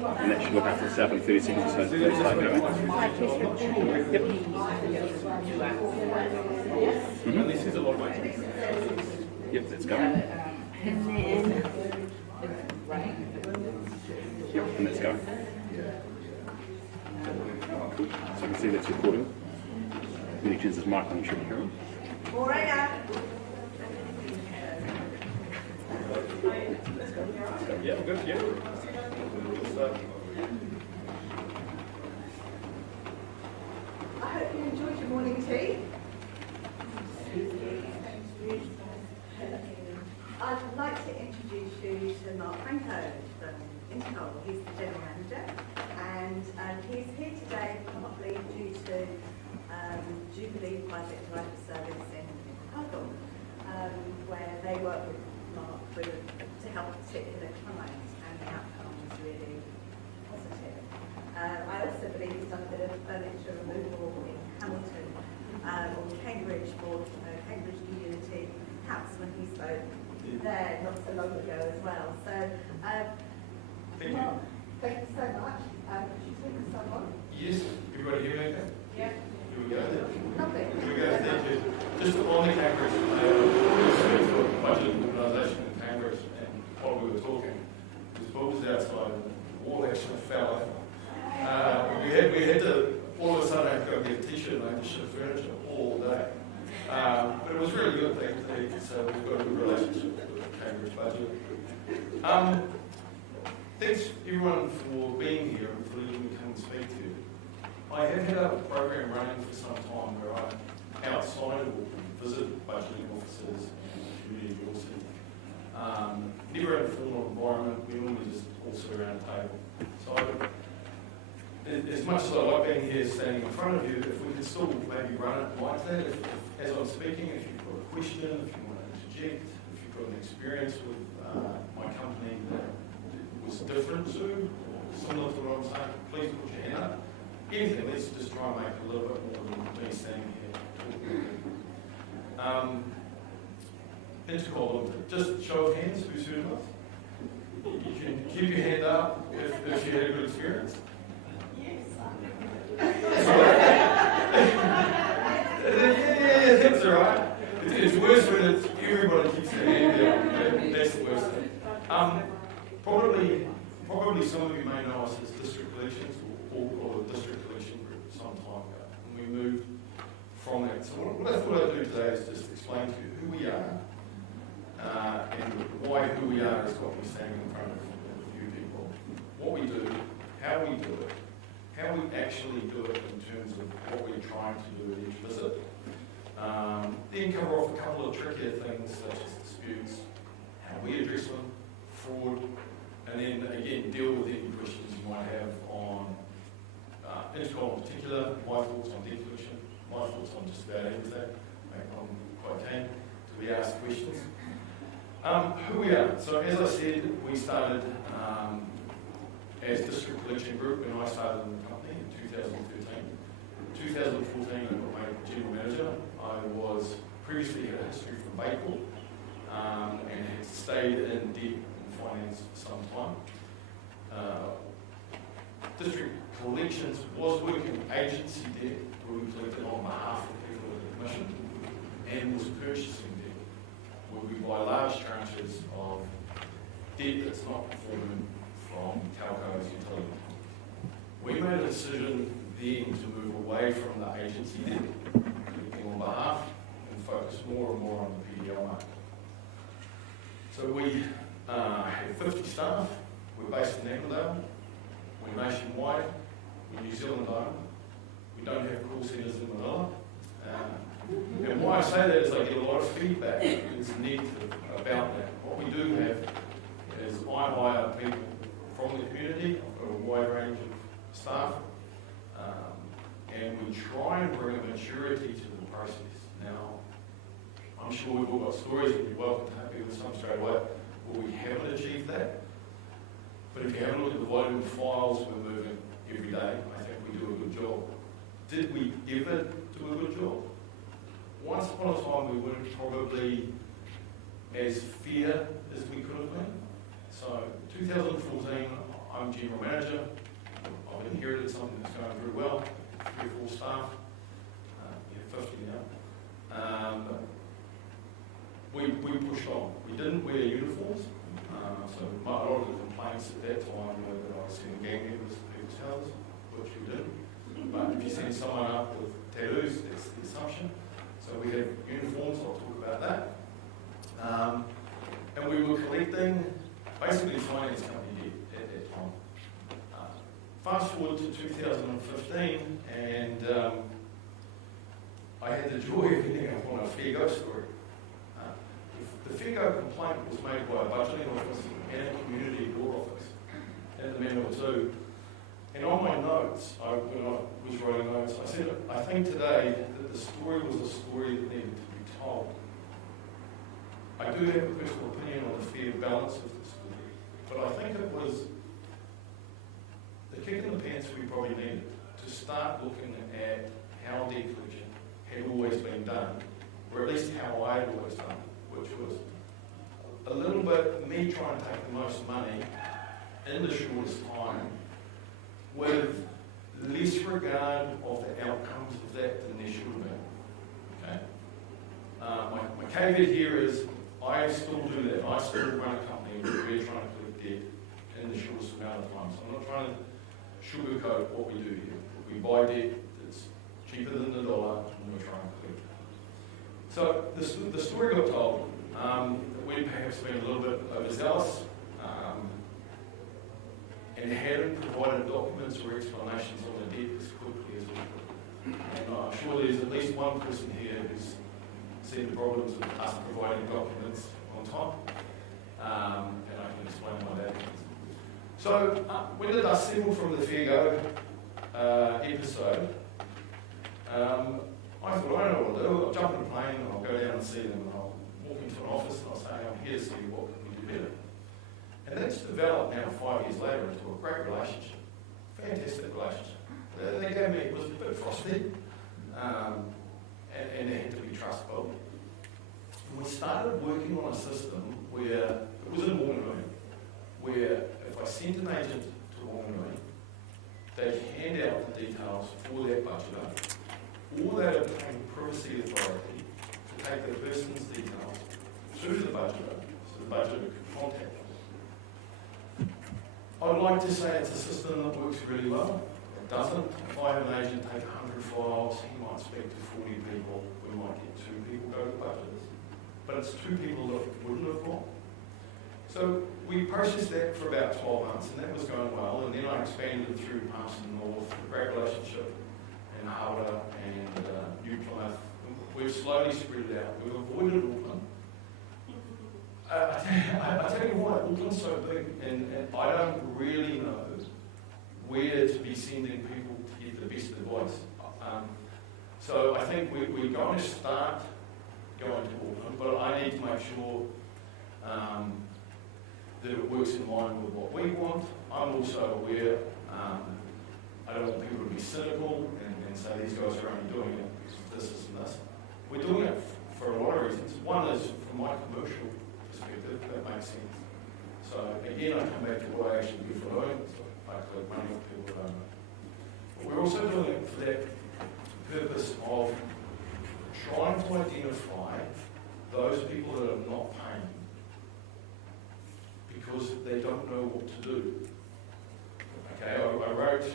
And that should look after itself in 30 seconds or so. 30 seconds anyway. Yep. Mm-hmm. This is a lot of weight. Yep, let's go. And then, Yep, and let's go. So you can see that's recording. When you turn this mic on, you should hear him. Yeah, good, yeah. So, I hope you enjoyed your morning tea. I'd like to introduce you to Mark Franco from Intercol. He's the General Manager, and he's here today partly due to Jubilee Private Driver Service in Chicago, where they work with Mark to help particular clients, and the outcome is really positive. I also believe he's done a bit of furniture removal in Hamilton or Cambridge for Cambridge Community House when he spoke there not so long ago as well. So, thank Mark, you. thank you so much. Could you take us on? Yes, everybody hear me okay? Yeah. Here we go. Lovely. Here we go, thank you. Just on the Cambridge, we went to a budget organisation in Cambridge, and while we were talking, there's balls outside, and the wall actually fell over. We had to, all of a sudden, I had to go get a t-shirt and I had to shift furniture all day. But it was really good, thank you. So we've got a good relationship with the Cambridge budget. Thanks everyone for being here and for letting me come and speak to you. I have had a program running for some time where I, outside of Auckland, visit budgeting offices and community law centre. Never in a formal environment, we normally just all sit around a table. So as much as I like being here standing in front of you, if we could still maybe run it like that, if as I'm speaking, if you've got a question, if you want to interject, if you've got an experience with my company that was different to, or similar to what I'm saying, please put your hand up. Anything, let's just try and make it a little bit more than me standing here talking. Intercol, just show of hands, who's heard of us? You can keep your hand up if you had a good experience. Yeah, that's all right. It's worse when it's everybody keeps their hand down. That's the worst thing. Probably some of you may know us as District Collections or the District Collection Group some time ago. And we moved from that. So what I thought I'd do today is just explain to you who we are and why who we are has got me standing in front of a few people. What we do, how we do it, how we actually do it in terms of what we're trying to do at each visit. Then cover off a couple of trickier things such as disputes, how we address them, fraud, and then again deal with any questions you might have on Intercol in particular, my thoughts on debt collection, my thoughts on just about everything. I'm quite keen to be asked questions. Who we are. So as I said, we started as District Collection Group when I started in the company in 2013. In 2014, I got made General Manager. I was previously had a history from Bakewell and had stayed in debt and finance for some time. District Collections was working agency debt where we collected on behalf of people with a commission and was purchasing debt where we buy large tranches of debt that's not performing from telcos and utilities. We made a decision then to move away from the agency debt, collecting on behalf, and focus more and more on the PDL market. So we have 50 staff, we're based in Appledale, we're nationwide, we're New Zealand owned, we don't have call centres in Manila. And why I say that is I get a lot of feedback that's negative about that. What we do have is I hire people from the community, I've got a wide range of staff, and we try and bring a maturity to the process. Now, I'm sure we've all got stories and you're welcome to help me with some straight away, but we haven't achieved that. But if you have a look at the volume of files we're moving every day, I think we do a good job. Did we ever do a good job? Once upon a time we weren't probably as fair as we could have been. So 2014, I'm general manager. I've inherited something that's going very well, 3 or 4 staff, 50 now. We pushed on. We didn't wear uniforms, so a lot of the complaints at that time were that I was sending gang members to people's houses, which we didn't. But if you send someone up with tattoos, that's the assumption. So we have uniforms, I'll talk about that. And we were collecting basically finance company debt at that time. Fast forward to 2015, and I had the joy of ending up on a fair go story. The fair go complaint was made by a budgeting office and a community law office at the Manor 2. And on my notes, when I was writing notes, I said, I think today that the story was a story that needed to be told. I do have a personal opinion on the fair balance of the story, but I think it was the kick in the pants we probably needed to start looking at how debt collection had always been done, or at least how I had always done it, which was a little bit me trying to take the most money in the shortest time with less regard of the outcomes of that than there should have been. Okay? My caveat here is I still do that. I still run a company where we're trying to collect debt in the shortest amount of time. So I'm not trying to sugarcoat what we do here. We buy debt that's cheaper than the dollar and we're trying to collect it. So the story got told that we'd perhaps been a little bit overzealous and hadn't provided documents or explanations on the debt as quickly as we could. And I'm sure there's at least one person here who's seen the problems with us providing documents on time, and I can explain why that is. So when did I settle from the Fair Go episode? I thought, I don't know what I'll do. I'll jump in a plane and I'll go down and see them, and I'll walk into an office and I'll say, I'm here to see what can we do better. And that's developed now 5 years later into a great relationship, fantastic relationship. They gave me, it was a bit frosty, and there had to be trust built. And we started working on a system where, it was in Whanganui, where if I sent an agent to Whanganui, they'd hand out the details for that budgeter, or they'd obtain privacy authority to take the person's details through the budgeter, so the budgeter could contact them. I'd like to say it's a system that works really well. It doesn't. If I have an agent take 100 files, he might speak to 40 people. We might get 2 people go to the budgeters. But it's 2 people that wouldn't have gone. So we processed that for about 12 months, and that was going well. And then I expanded through Palmerston North, a great relationship in Harbour and New Plymouth. We've slowly spread it out. We've avoided Auckland. I tell you what, Auckland's so big, and I don't really know where to be sending people to get the best advice. So I think we're going to start going to Auckland, but I need to make sure that it works in line with what we want. I'm also aware, I don't want people to be cynical and say these guys are only doing it because of this and this. We're doing it for a lot of reasons. One is from my commercial perspective, that makes sense. So again, I come back to what I actually do for a living. So I collect money off people that don't know. But we're also doing it for that purpose of trying to identify those people that are not paying because they don't know what to do. Okay, I wrote,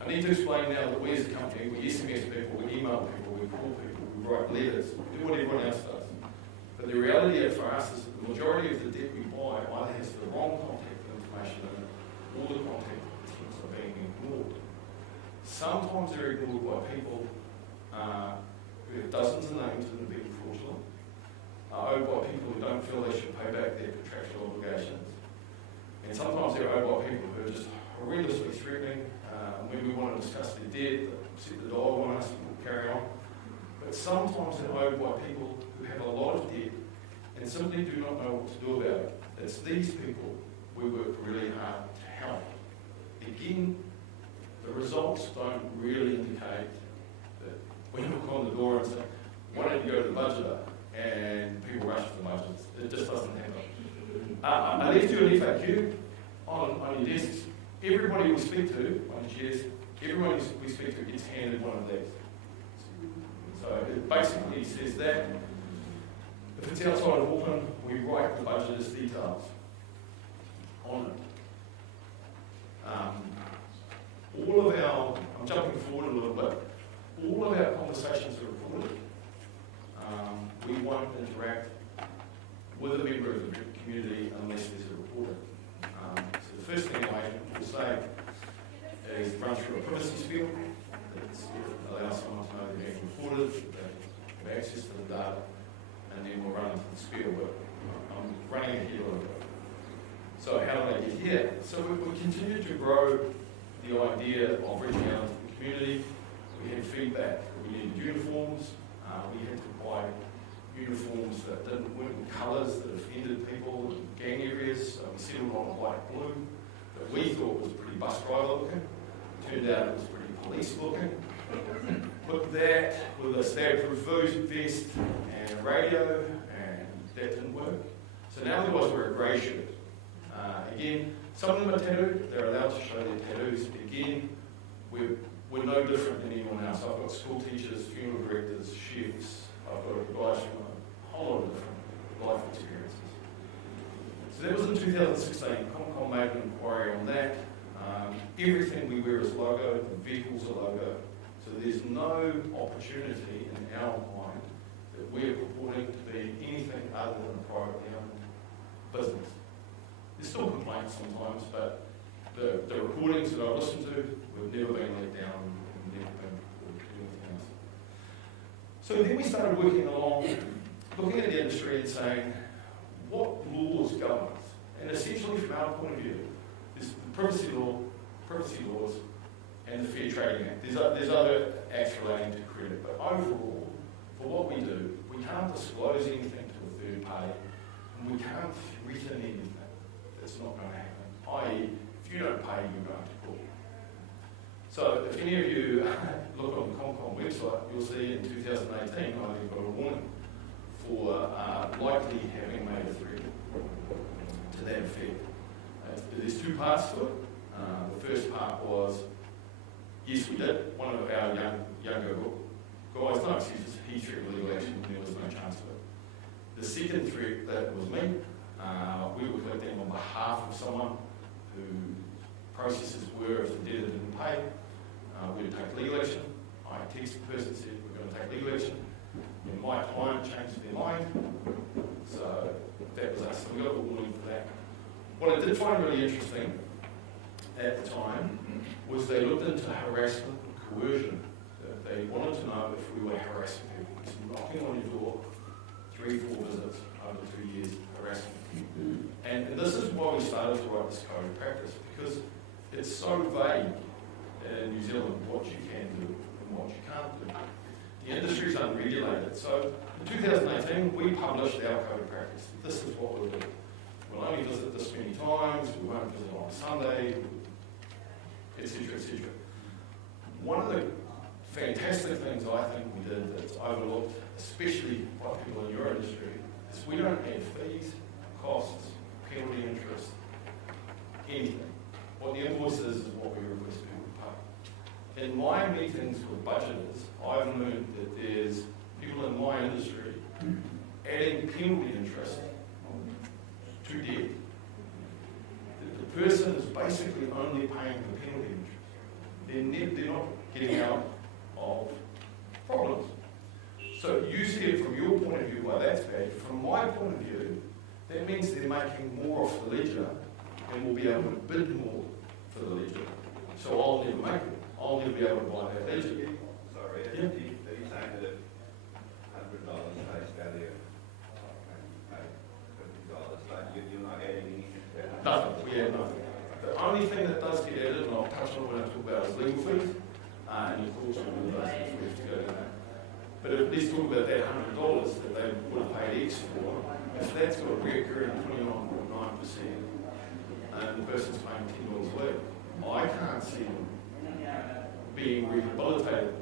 I need to explain now that we as a company, we SMS people, we email people, we call people, we write letters, we do what everyone else does. But the reality for us is that the majority of the debt we buy either has the wrong contact information in it, or the contact details are being ignored. Sometimes they're ignored by people who have dozens of names and are being fraudulent, owed by people who don't feel they should pay back their contractual obligations. And sometimes they're owed by people who are just horrendously threatening. When we want to discuss their debt, set the dog on us and we'll carry on. But sometimes they're owed by people who have a lot of debt and simply do not know what to do about it. It's these people we work really hard to help. Again, the results don't really indicate that when you knock on the door and say, why don't you go to the budgeter? and people rush for the budgets. It just doesn't happen. I left you an FAQ on your desks. Everybody we speak to on the chairs, everyone we speak to gets handed one of these. So it basically says that if it's outside of Auckland, we write the budget as details on it. All of our, I'm jumping forward a little bit, all of our conversations are recorded. We won't interact with a member of the community unless there's a reporter. So the first thing I will say is run through a privacy spiel that allows someone to know they're being recorded, they have access to the data, and then we'll run into the spiel. But I'm running ahead a little bit. So how did I get here? So we continue to grow the idea of reaching out to the community. We had feedback. We needed uniforms. We had to buy uniforms that weren't in colours that offended people in gang areas. So we settled on a white blue that we thought was pretty bus driver looking. Turned out it was pretty police looking. Put that with a stab-proof vest and a radio, and that didn't work. So now the guys wear a grey shirt. Again, some of them are tattooed. They're allowed to show their tattoos. Again, we're no different than anyone else. I've got school teachers, funeral directors, chefs. I've got guys from a whole lot of different life experiences. So that was in 2016. ComCom made an inquiry on that. Everything we wear is logo. The vehicles are logo. So there's no opportunity in our mind that we're purporting to be anything other than a privately owned business. There's still complaints sometimes, but the recordings that I've listened to, we've never been let down, we've never been reported to anything else. So then we started working along, looking at the industry and saying, what laws govern us? And essentially from our point of view, there's the privacy laws, and the Fair Trading Act. There's other acts relating to credit, but overall, for what we do, we can't disclose anything to a third party, and we can't threaten anything. That's not going to happen. I.e., if you don't pay, you're going to court. So if any of you look on the ComCom website, you'll see in 2018 I got a warning for likely having made a threat to that effect. There's two parts to it. The first part was, yes, we did. One of our younger guys, no excuses, he threatened legal action and there was no chance of it. The second threat that was me, we were collecting on behalf of someone who processes were if the debtor didn't pay. We would take legal action. I texted the person, said we're going to take legal action. And my client changed their mind. So that was us. So we got a warning for that. What I did find really interesting at the time was they looked into harassment and coercion. They wanted to know if we were harassing people. It's knocking on your door, 3-4 visits over 2 years, harassment. And this is why we started to write this code of practice, because it's so vague in New Zealand what you can do and what you can't do. The industry is unregulated. So in 2018, we published our code of practice. This is what we'll do. We'll only visit this many times, we won't visit on Sunday, etc., etc. One of the fantastic things I think we did that's overlooked, especially by people in your industry, is we don't add fees, costs, penalty interest, anything. What the invoice is what we request people to pay. In my meetings with budgeters, I've learned that there's people in my industry adding penalty interest to debt. The person is basically only paying the penalty interest. They're not getting out of problems. So you see it from your point of view, well, that's bad. From my point of view, that means they're making more off the ledger and will be able to bid more for the ledger. So I'll never make it. I'll never be able to buy that ledger. Sorry, Yeah. are you saying that if $100 face value and pay $50, like you're not adding anything to that? Nothing. We add nothing. The only thing that does get added, and I'll touch on it when I talk about, is legal fees. And of course, all of those things we have to go to that. But if let's talk about that $100 that they would have paid X for, if that's got a recurring 29.9% and the person's paying $10 a week, I can't see them being rehabilitated.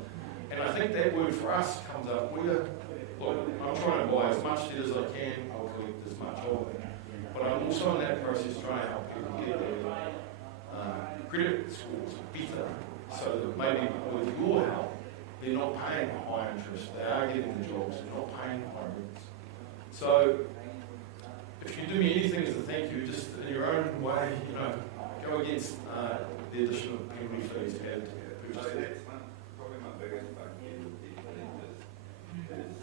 And I think that word for us comes up, look, I'm trying to buy as much debt as I can, I'll collect as much of it. But I'm also in that process trying to help people get their credit scores better, so that maybe with your help, they're not paying high interest, they are getting the jobs, they're not paying high rents. So, if you do me anything as a thank you, just in your own way, you know, go against the addition of penalty fees added to So purchase. that's probably my biggest bugbear with these collectors is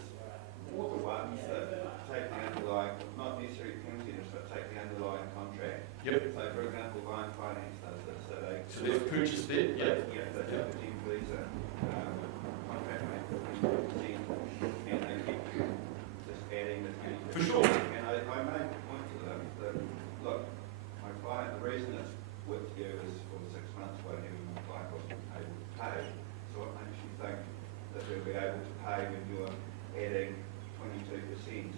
all the ones that take the underlying, not necessarily penalty interest, but take the underlying contract. Yep. So for example, Vine Finance does this, so they. So they've purchased it, yeah. Yeah, they Yeah. have the 10 visa, contract rate 15%, and they keep just adding this many. For sure. And I made the point to them that, look, my client, the reason it's with you is for 6 months, whatever my client wasn't able to pay. So what makes you think that they'll be able to pay when you're adding 22%?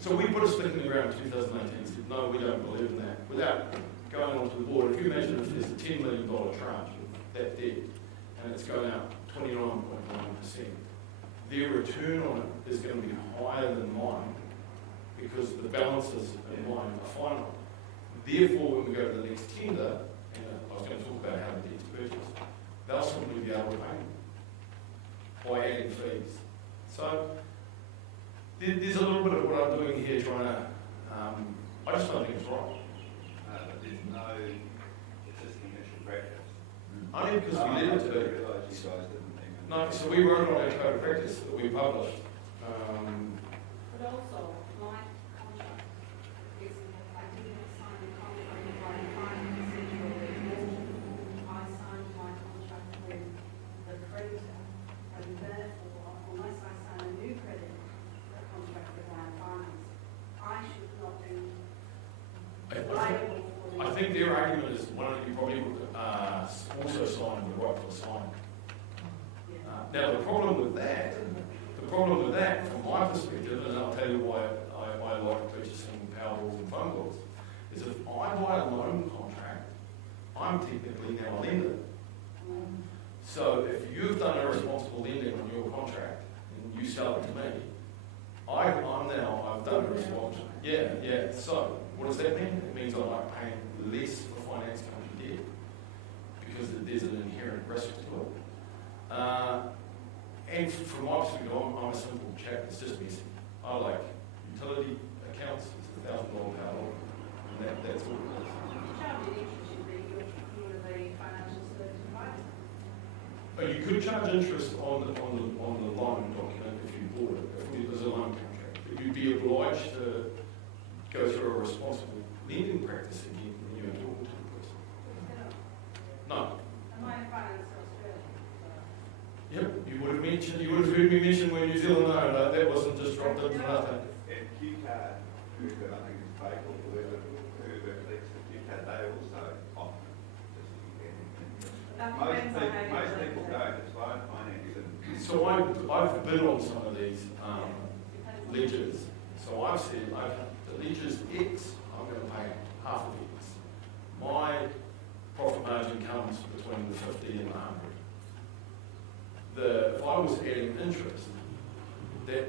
So we put a stick in the ground in 2018 and said, no, we don't believe in that. Without going onto the board, if you imagine if there's a $10 million tranche of that debt, and it's going out 29.9%, their return on it is going to be higher than mine, because the balances in mine are finite. Therefore, when we go to the next tender, and I was going to talk about how the debt's purchased, they'll simply be able to pay me by adding fees. So there's a little bit of what I'm doing here, trying to. I just don't think it's right. But there's no, it's just commercial practice. Only because we need it to I be. realise you guys didn't even. No, so we wrote on our code of practice that we published. But also, my contract is, I didn't sign the contract by the time central auction. I signed my contract with the creditor, and therefore, unless I sign a new credit contract with our finance, I should not be liable for the. I think their argument is one that you probably also signed the right to sign. Now the problem with that, from my perspective, and I'll tell you why I like purchasing Powerball and phone calls, is if I buy a loan contract, I'm technically now a lender. So if you've done irresponsible lending on your contract and you sell it to me, I've done irresponsible. Yeah. So what does that mean? It means I like paying less for finance company debt because there's an inherent risk to it. And from my perspective, I'm a simple chap that's just messy. I like utility accounts, it's $1,000 power, and that's all it is. Charge the interest should be your the financial service provider. But you could charge interest on the loan document if you bought it, if it was a loan contract. But you'd be obliged to go through a responsible lending practice again when you're talking to the person. No. Am I in finance Australia? Yep, you would have heard me mention when New Zealand no, that wasn't just dropped into nothing. And Q-Card, who I think is Baker, whoever collects the Q-Card, they also offer just That most depends on how you most do it. people don't, it's Vine Finance and. So I've bid on some of these ledgers. So I've said, the ledger's X, I'm going to pay half of X. My profit margin comes between the 50 and the 100. If I was adding interest, that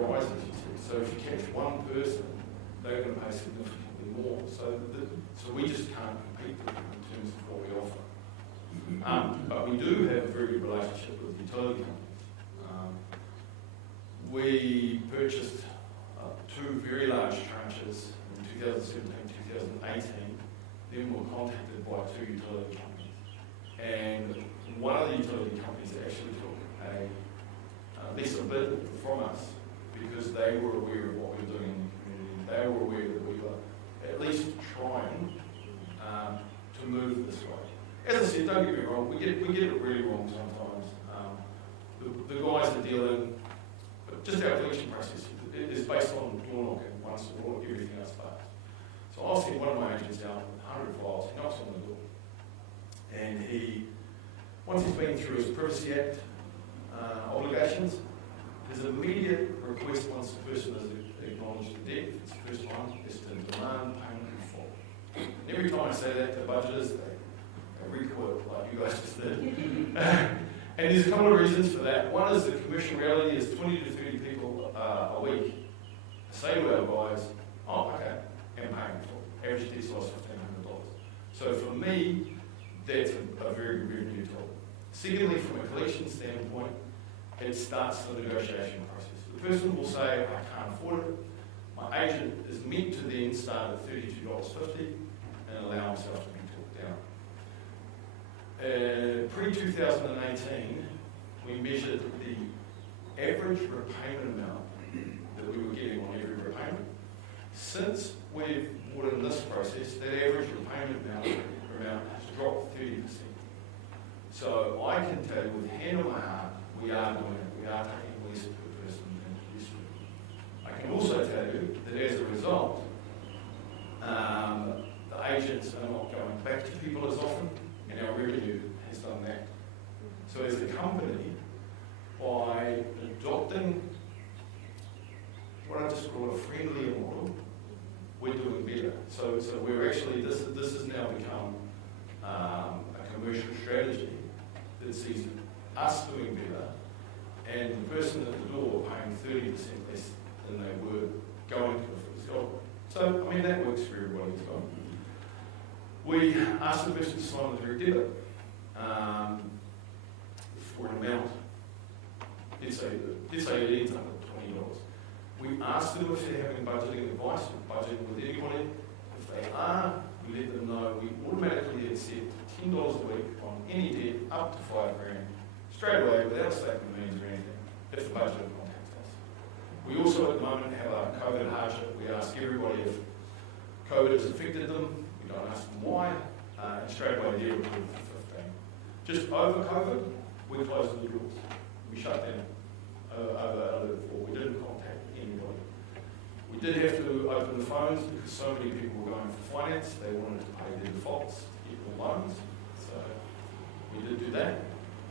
rises, you see. So if you catch one person, they're going to pay significantly more. So we just can't compete with them in terms of what we offer. But we do have a very good relationship with utility companies. We purchased two very large tranches in 2017, 2018. Then we were contacted by two utility companies. And one of the utility companies actually took a lesser bid from us because they were aware of what we were doing in the community. They were aware that we were at least trying to move this way. As I said, don't get me wrong, we get it really wrong sometimes. The guys are dealing, but just our collection process is based on door knocking once or everything else fast. So I'll send one of my agents down with 100 files, he knocks on the door, and once he's been through his Privacy Act obligations, his immediate request once the person has acknowledged the debt, it's the first time, is to demand payment in full. And every time I say that to budgeters, they recoil like you guys just did. And there's a couple of reasons for that. One is the commercial reality is 20 to 30 people a week, say to our guys, oh, okay, I'm paying for average debt size $1,500. So for me, that's a very good revenue tool. Secondly, from a collection standpoint, it starts the negotiation process. The person will say, I can't afford it. My agent is meant to then start at $32.50 and allow himself to be talked down. Pre-2018, we measured the average repayment amount that we were getting on every repayment. Since we've brought in this process, that average repayment amount has dropped 30%. So I can tell you with hand on my heart, we are doing it. We are taking less per person than we used to. I can also tell you that as a result, the agents are not going back to people as often, and our revenue has done that. So as a company, by adopting what I just call a friendlier model, we're doing better. So we're actually, this has now become a commercial strategy that sees us doing better and the person at the door paying 30% less than they were going to if it was gone. So, I mean, that works for everybody as well. We asked the person to sign the direct debit for an amount. Let's say it ends up at $20. We ask them if they're having budgeting advice, budgeting with anybody. If they are, we let them know. We automatically accept $10 a week on any debt up to $5,000 straight away without statement of means or anything if the budget contacts us. We also at the moment have a COVID hardship. We ask everybody if COVID has affected them. We don't ask them why. And straight away they're approved for 15. Just over COVID, we closed the doors. We shut down over before. We didn't contact anybody. We did have to open the phones because so many people were going for finance. They wanted to pay their defaults to get the loans. So we did do that.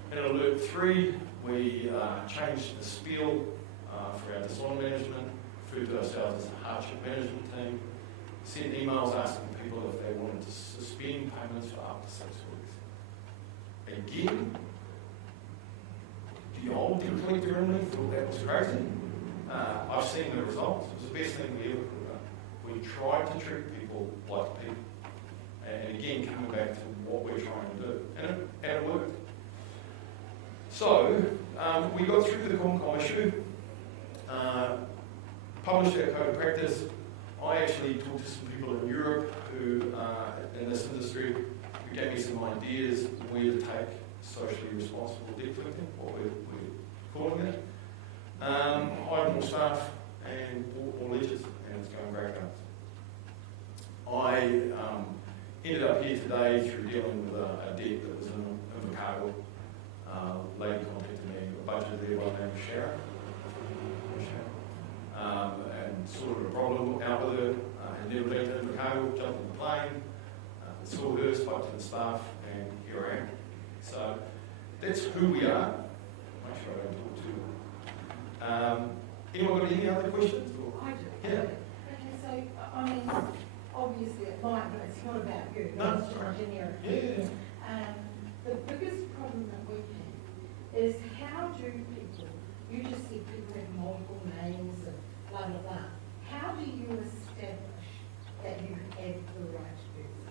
And at Alert 3, we changed the spiel for our disorder management, referred to ourselves as a hardship management team, sent emails asking people if they wanted to suspend payments for up to 6 weeks. Again, the old debt collector in me thought that was crazy. I've seen the results. It was the best thing we ever could have done. We tried to treat people like people. And again, coming back to what we're trying to do. And it worked. So, we got through the ComCom issue, published our code of practice. I actually talked to some people in Europe who, in this industry, who gave me some ideas where to take socially responsible debt collecting, what we're calling it. Hired more staff and bought more ledgers, and it's going great guns. I ended up here today through dealing with a debt that was in Chicago. Lady contacted me, a budget there by the name of Sharon. And sorted a problem out with her. Had never been to Chicago, jumped on the plane, saw her, spoke to the staff, and here I am. So that's who we are. Make sure I don't talk too long. Anyone got any other questions? Or? I do. Yeah. Okay, so, I mean, obviously it might, but it's not about you. No, it's sorry. generic. Yeah. The biggest problem that we have is how do people, you just said people have multiple names and blah, blah, blah. How do you establish that you have the right person?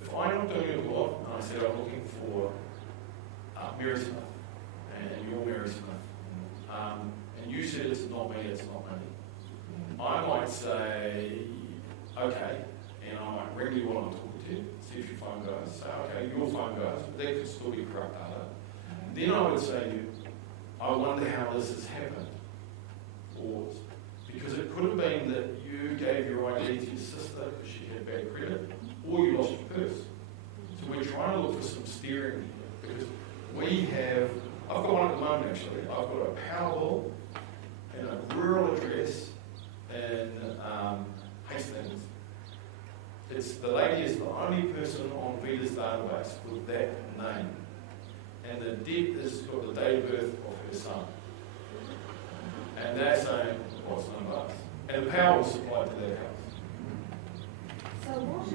If I'm not doing a lot, and I said I'm looking for Mary Smith, and you're Mary Smith, and you said it's not me, it's not me. I might say, okay, and I might ring you while I'm talking to you, see if your phone goes. Say, okay, your phone goes, but that could still be corrupt data. Then I would say to you, I wonder how this has happened. Or, because it could have been that you gave your ID to your sister because she had bad credit, or you lost your purse. So we're trying to look for some steering here, because we have, I've got one at the moment actually, I've got a Powerball and a rural address in Hastings. The lady is the only person on Vita's database with that name. And the debt has got the date of birth of her son. And they're saying, well, it's none of us. And the power was supplied to their house. So what if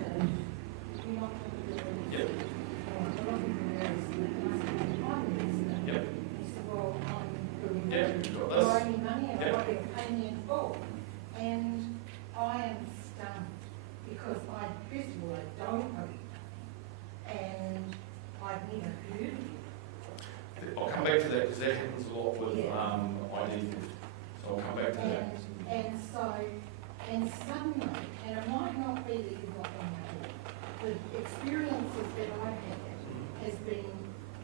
you're not going to do anything? Yep. Yep. You said, well, I'm doing Yeah, nothing. you've got Borrow this. any money and Yep. I've got first of all, I don't own them, and I've never heard of them. I'll come back to that because that happens a lot with ID theft. So I'll come back to that. And suddenly, and it might not be that you've got them at all, the experiences that I've had has been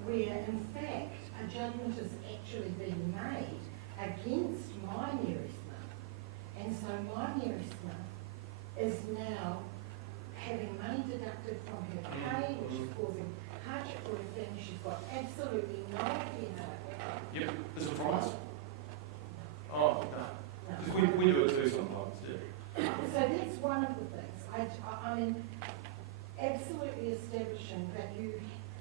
where, in fact, a judgment has actually been made against my nearest mum. And so my nearest mum is now having money deducted from her pay, which is causing hardship for her family. She's got absolutely no idea how it happened. Yep, is it from us? Oh, no. No. Because we do it too sometimes, yeah. So that's one of the things. I mean, absolutely establishing that you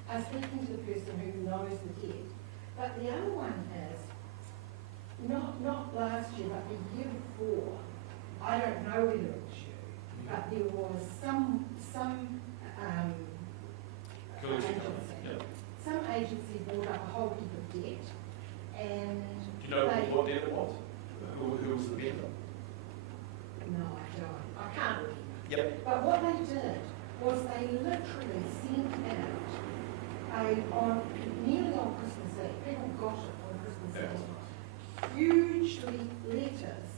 are speaking to the person who knows the debt. But the other one is, not last year, but the year before, I don't know whether it was you, but there was some Collection agency. company, yeah. Some agency brought up a whole heap of debt, and Do you know they, what debt it was? Who was the vendor? no, I don't. I can't remember. Yep. But what they did was they literally sent out nearly on Christmas Eve, people got it on Christmas Yeah. Eve, hugely letters,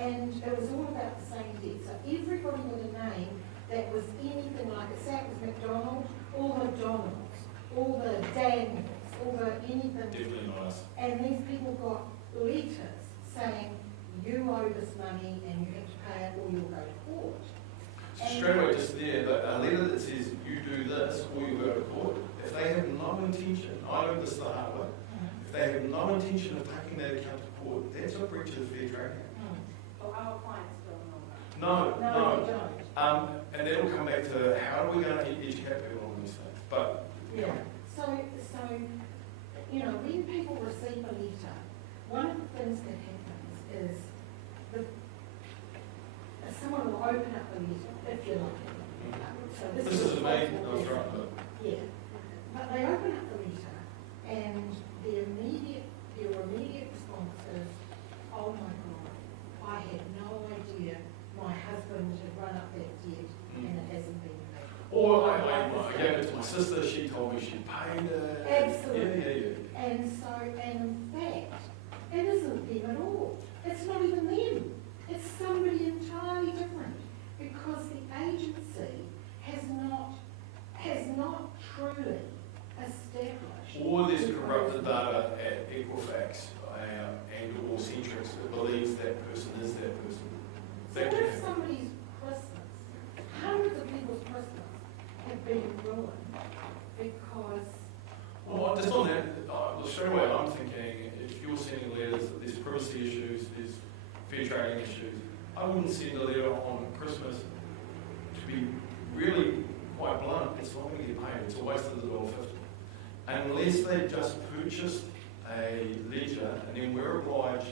and it was all about the same debt. So everybody with a name that was anything like it, say it was McDonald's, all the Donalds, all the Daniels, all the anything. Definitely not us. And these people got letters saying, you owe this money and you have to pay it or you'll go to court. So straight away, just there, a letter that says you do this or you go to court, if they have no intention, I learned this the hard way, if they have no intention of taking that account to court, that's a breach of the Fair Trading Act. Well, our clients don't know that. No, No, they don't. and that'll come back to how are we going to educate people on these things. But Yeah, so, you know, when people receive a letter, one of the things that happens is someone will open up the letter, if you like. So this is amazing. No, that's right. But Yeah, but they open up the letter and your immediate response is, oh my God, I had no idea my husband had run up that debt and it hasn't been paid. or I gave it to my sister, she told me she paid it. Absolutely. Yeah. And in fact, it isn't them at all. It's not even them. It's somebody entirely different because the agency has not truly established. Or there's corrupted data at Equifax and or Centrix that believes that person is that person. So That what can if happen. somebody's Christmas, hundreds of people's Christmas have been ruined because Well, just on that, straight away I'm thinking if you're sending letters, there's privacy issues, there's fair trading issues, I wouldn't send a letter on Christmas to be really quite blunt, it's not going to get paid, it's a waste of the $1.50. Unless they just purchased a ledger and then we're obliged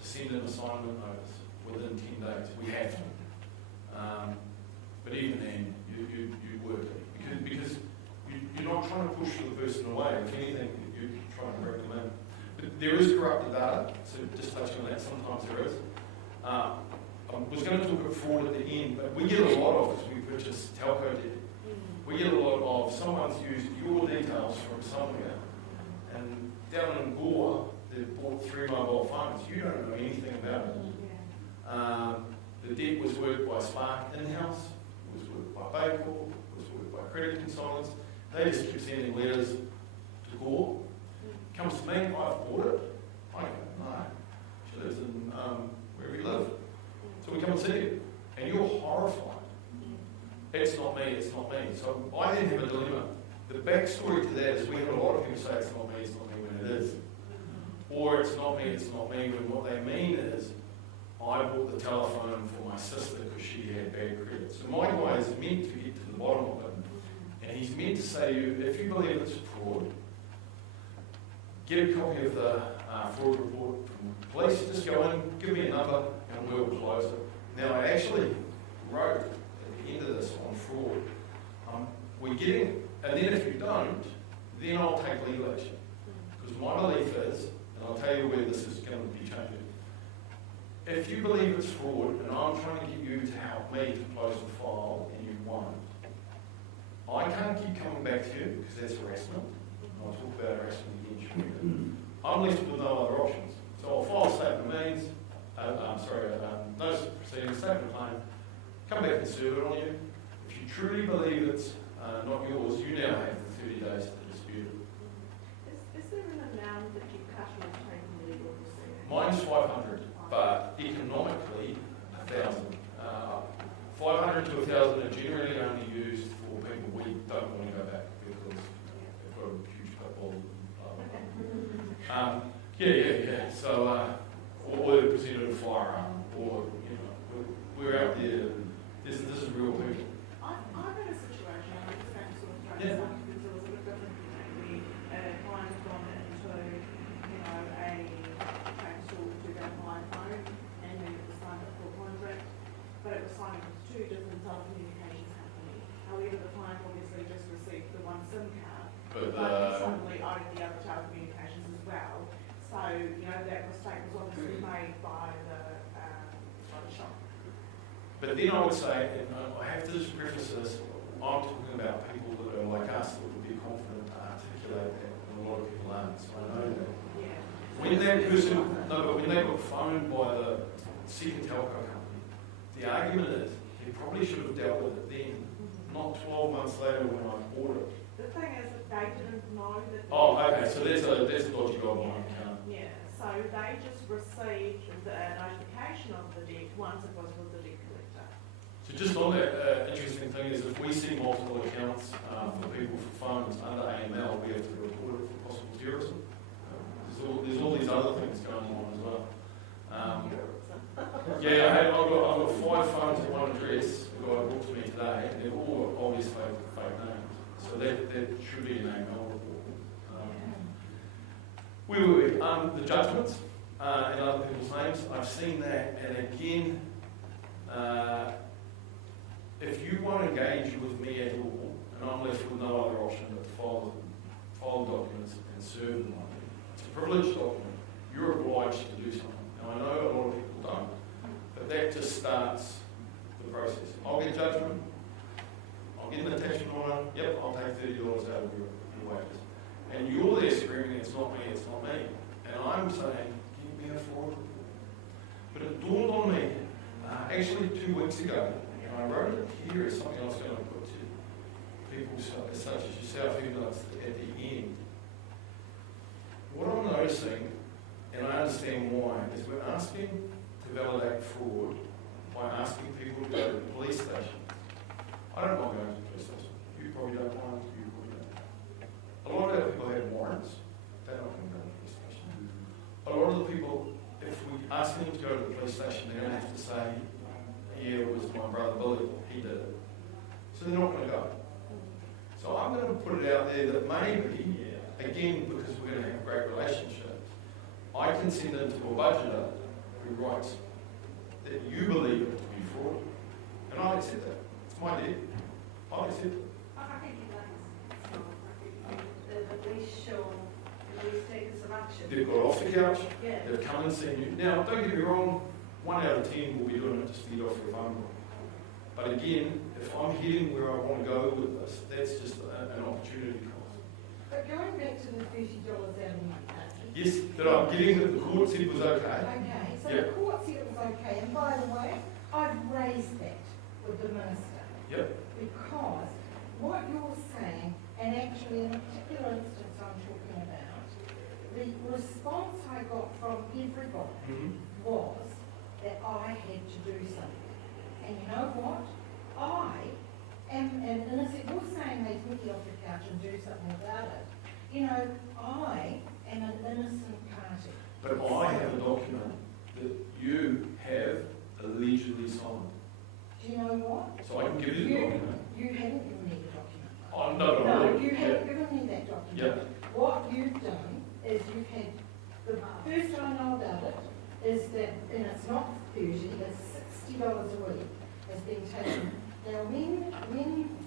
to send an assignment notice within 10 days, we have to. But even then, you work it because you're not trying to push the person away. If anything, you're trying to bring them in. But there is corrupted data, so just touching on that, sometimes there is. I was going to talk about fraud at the end, but we get a lot of, because we purchase telco debt, we get a lot of someone's used your details from somewhere, and down in Gore, they've bought 3 mobile phones. You don't know anything about it. The debt was worked by Spark in-house, was worked by Baycorp, was worked by credit consultants. They just keep sending letters to Gore. Comes to me, I've bought it. I go, no, she lives in wherever you live. So we come and see you, and you're horrified. It's not me, it's not me. So I then have a dilemma. The backstory to that is we have a lot of people say it's not me when it is. Or it's not me when what they mean is I bought the telephone for my sister because she had bad credit. So my guy is meant to get to the bottom of it. And he's meant to say to you, if you believe it's fraud, get a copy of the fraud report from the police, just go in, give me a number, and we'll close it. Now I actually wrote at the end of this on fraud, we're getting, and then if you don't, then I'll take legal action. Because my belief is, and I'll tell you where this is going to be changing, if you believe it's fraud, and I'm trying to get you to help me to close the file, and you won't, back to you, because that's harassment. I'll talk about harassment again shortly. I'm left with no other options. So I'll file a statement of means, notice of proceeding, statement of claim, come back and serve it on you. If you truly believe it's not yours, you now have the 30 days to dispute it. Is there an amount that you cut off taking legal proceedings? Mine's 500, but economically, 1,000. 500 to 1,000 are generally only used for people we don't want to go back because they've got a huge football. Yeah. So, or they're presented a firearm, or we're out there. This is real people. I've had a situation, I'm just going to sort of throw Yeah. this out because it was a bit different for me. A client's gone into, a council to go buy a phone and then it was signed up for a contract, but it was signed with two different telecommunications companies. However, the client obviously just received the one SIM card, but he suddenly owned the other telecommunications as well. So, that mistake was obviously made by the shop. But then I would say, and I have to just preface this, I'm talking about people that are like us that would be confident to articulate that, and a lot of people aren't, so I know that. Yeah. When that person, but when they got phoned by the second telco company, the argument is he probably should have dealt with it then, not 12 months later when I bought it. The thing is that they didn't know that. Oh, okay, so that's a dodgy job on my account. Yeah, so they just received the notification of the debt once it was with the debt collector. So just on that, interesting thing is if we see multiple accounts for people for phones under AML, we have to report it for possible terrorism. There's all these other things going on as well. I've got 5 phones at one address. The guy brought to me today, and they're all obvious fake names. So that should be an AML report. The judgments and other people's names, I've seen that, and again, if you won't engage with me at all, and I'm left with no other option but to file documents and serve them on you, it's a privileged document, you're obliged to do something. Now I know a lot of people don't, but that just starts the process. I'll get judgment, I'll get an attachment order, yep, I'll take $30 out of your wages. And you're there screaming, it's not me, it's not me. And I'm saying, give me a fraud report. But it dawned on me, actually 2 weeks ago, and I wrote it here as something I was going to put to people such as yourself, even though it's at the end. What I'm noticing, and I understand why, is we're asking to validate fraud by asking people to go to the police station. I don't mind going to the police station. You probably don't mind, you probably don't. A lot of our people have warrants. They're not going to go to the police station. A lot of the people, if we ask them to go to the police station, they're going to have to say, yeah, it was my brother Billy, he did it. So they're not going to go. So I'm going to put it out there that maybe, again, because we're going to have a great relationship, I can send it to a budgeter who writes that you believe it to be fraud, and I accept that. It's my debt. I accept it. I think it is. The police show, the police take some action. They've got off the couch, Yeah. they've come and seen you. Now, don't get me wrong, 1 out of 10 will be doing it just to get off your phone call. But again, if I'm heading where I want to go with this, that's just an opportunity cost. But going back to the $30 out of my pay. Yes, that I'm getting that the court said was okay. Okay, so Yep. the court said it was okay, and by the way, I've raised that with the minister. Yep. Because what you're saying, and actually in a particular instance I'm talking about, the response I got from everybody was that I had to do something. And you know what? I am an innocent, you're saying they can get off the couch and do something about it. I am an innocent party. But I have a document that you have allegedly signed. Do you know what? So I can give you the document. You haven't given me the document. Oh, no, No, you haven't given me that document. Yeah. What you've done is you've had, the first I know about it is that, and it's not 30, it's $60 a week has been taken. Now, when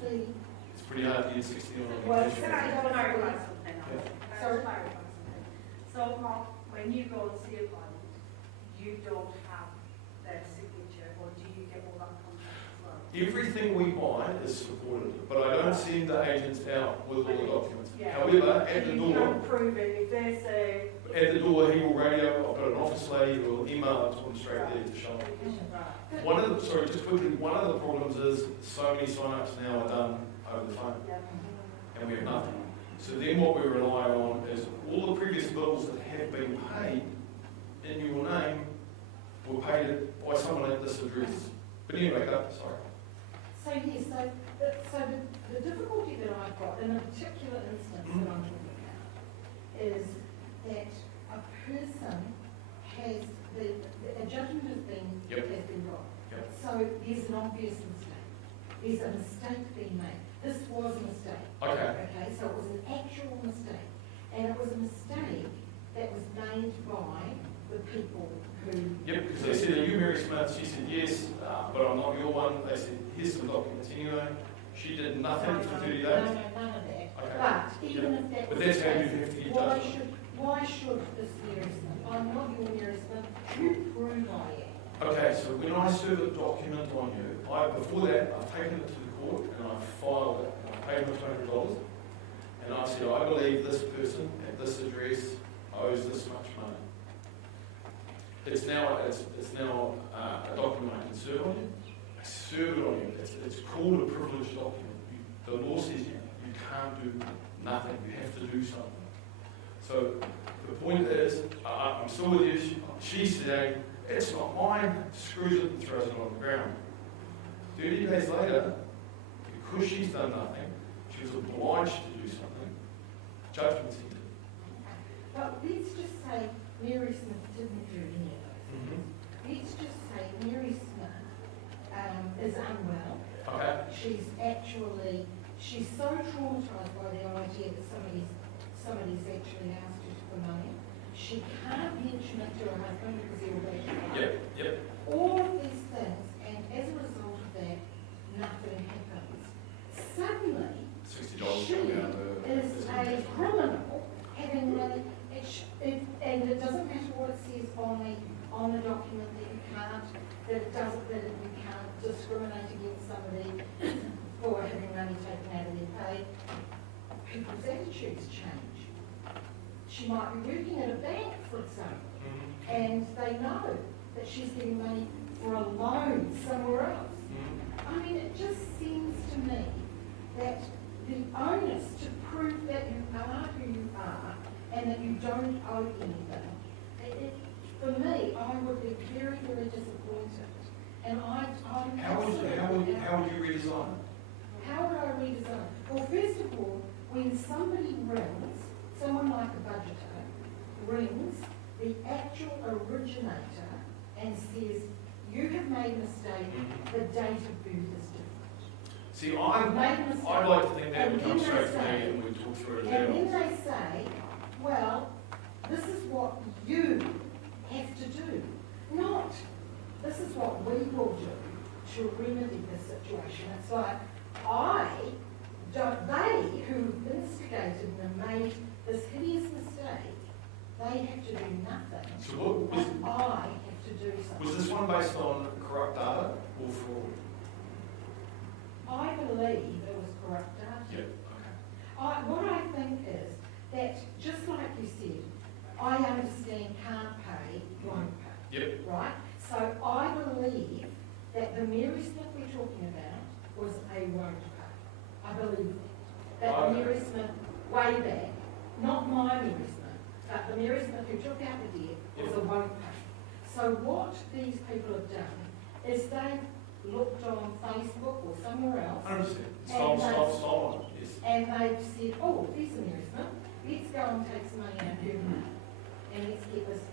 the, It's pretty hard to get 60 on a Well, petition. Can I just clarify something? Yeah. Can I just clarify something? So, Mark, when you go and see a client, you don't have their signature, or do you get all that contact as well? Everything we buy is supported, but I don't send the agents out with all the documents. Yeah. However, at the You door, can't prove it, if they say. at the door, he will radio, I've got an office lady who will email it to him straight there to show him. Right. One of the, sorry, just quickly, one of the problems is so many sign-ups now are done over the phone, Yeah. and we have nothing. So then what we rely on is all the previous bills that have been paid in your name were paid by someone at this address. But anyway, go, sorry. So yes, the difficulty that I've got in a particular instance that I'm talking about is that a person has, a judgment has been Yep. got. Yep. So there's an obvious mistake. There's a mistake being made. This was a mistake. Okay. Okay, so it was an actual mistake. And it was a mistake that was made by the people who... Yep, because they said, are you Mary Smith? She said, yes, but I'm not your one. They said, here's some documents anyway. She did nothing for 30 days. No, none of that. Okay. But even if that But was that's the how you case, have to get why judgment. should this Mary Smith, I'm not your Mary Smith, you prove I am. Okay, so when I serve a document on you, before that, I've taken it to the court and I've filed it. And I've paid them $200. And I've said, I believe this person at this address owes this much money. It's now a document I can serve on you. I serve it on you. It's called a privileged document. The law says you can't do nothing. You have to do something. So the point is, I'm still with you. She's saying, it's not mine, screws it and throws it on the ground. 30 days later, because she's done nothing, she was obliged to do something, judgment's entered. But let's just say Mary Smith didn't do any of those. Let's just say Mary Smith is unwell. Okay. She's so traumatised by the idea that somebody's actually asked her for money. She can't mention it to her husband because he'll bash her. Yep. All of these things, and as a result of that, nothing happens. Suddenly, $60 she coming out of the... is a criminal having money, and it doesn't matter what it says on the document that you can't discriminate against somebody for having money taken out of their pay. People's attitudes change. She might be working at a bank, for example, and they know that she's getting money for a loan somewhere else. I mean, it just seems to me that the onus to prove that you are who you are and that you don't owe anything, for me, I would be very, very disappointed. And How would you redesign it? how would I redesign? Well, first of all, when somebody rings, someone like a budgeter rings the actual originator and says, you have made a mistake, the date of birth is different. See, I'd like to think that would come straight to me and we'd talk through it And then. then they say, well, this is what you have to do, not this is what we will do to remedy the situation. It's like, they who instigated and made this hideous mistake, they have to do nothing. So what was, And I have to do something. was this one based on corrupt data or fraud? I believe it was corrupt data. Yeah, okay. What I think is that, just like you said, I understand can't pay, won't pay. Yep. Right? So I believe that the Mary Smith we're talking about was a won't pay. I believe that the Mary Smith way back, not my Mary Smith, but the Mary Smith who took out the debt was a won't pay. So what these people have done is they've looked on Facebook or somewhere else 100%. Stolen. Yes. and they've said, oh, there's a Mary Smith, let's go and take some money out of her money and let's get this paid.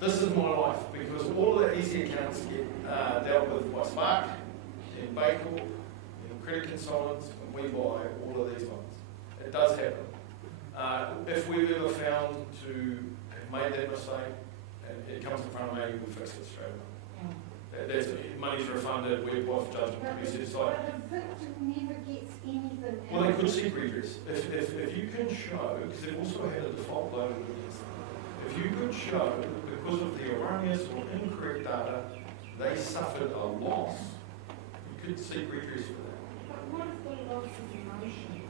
This is my life because all the easy accounts get dealt with by Spark, in Bakewell, in credit consultants, and we buy all of these ones. It does happen. If we've ever found to have made that mistake, and it comes in front of me, we fix it straight away. That's money's refunded, we apply for judgment, But we set aside. the victim never gets anything. Well, they could seek redress. If you can show, because they've also had a default loaded against them, if you could show that because of the erroneous or incorrect data, they suffered a loss, you could seek redress for that. But what if the loss of emotion?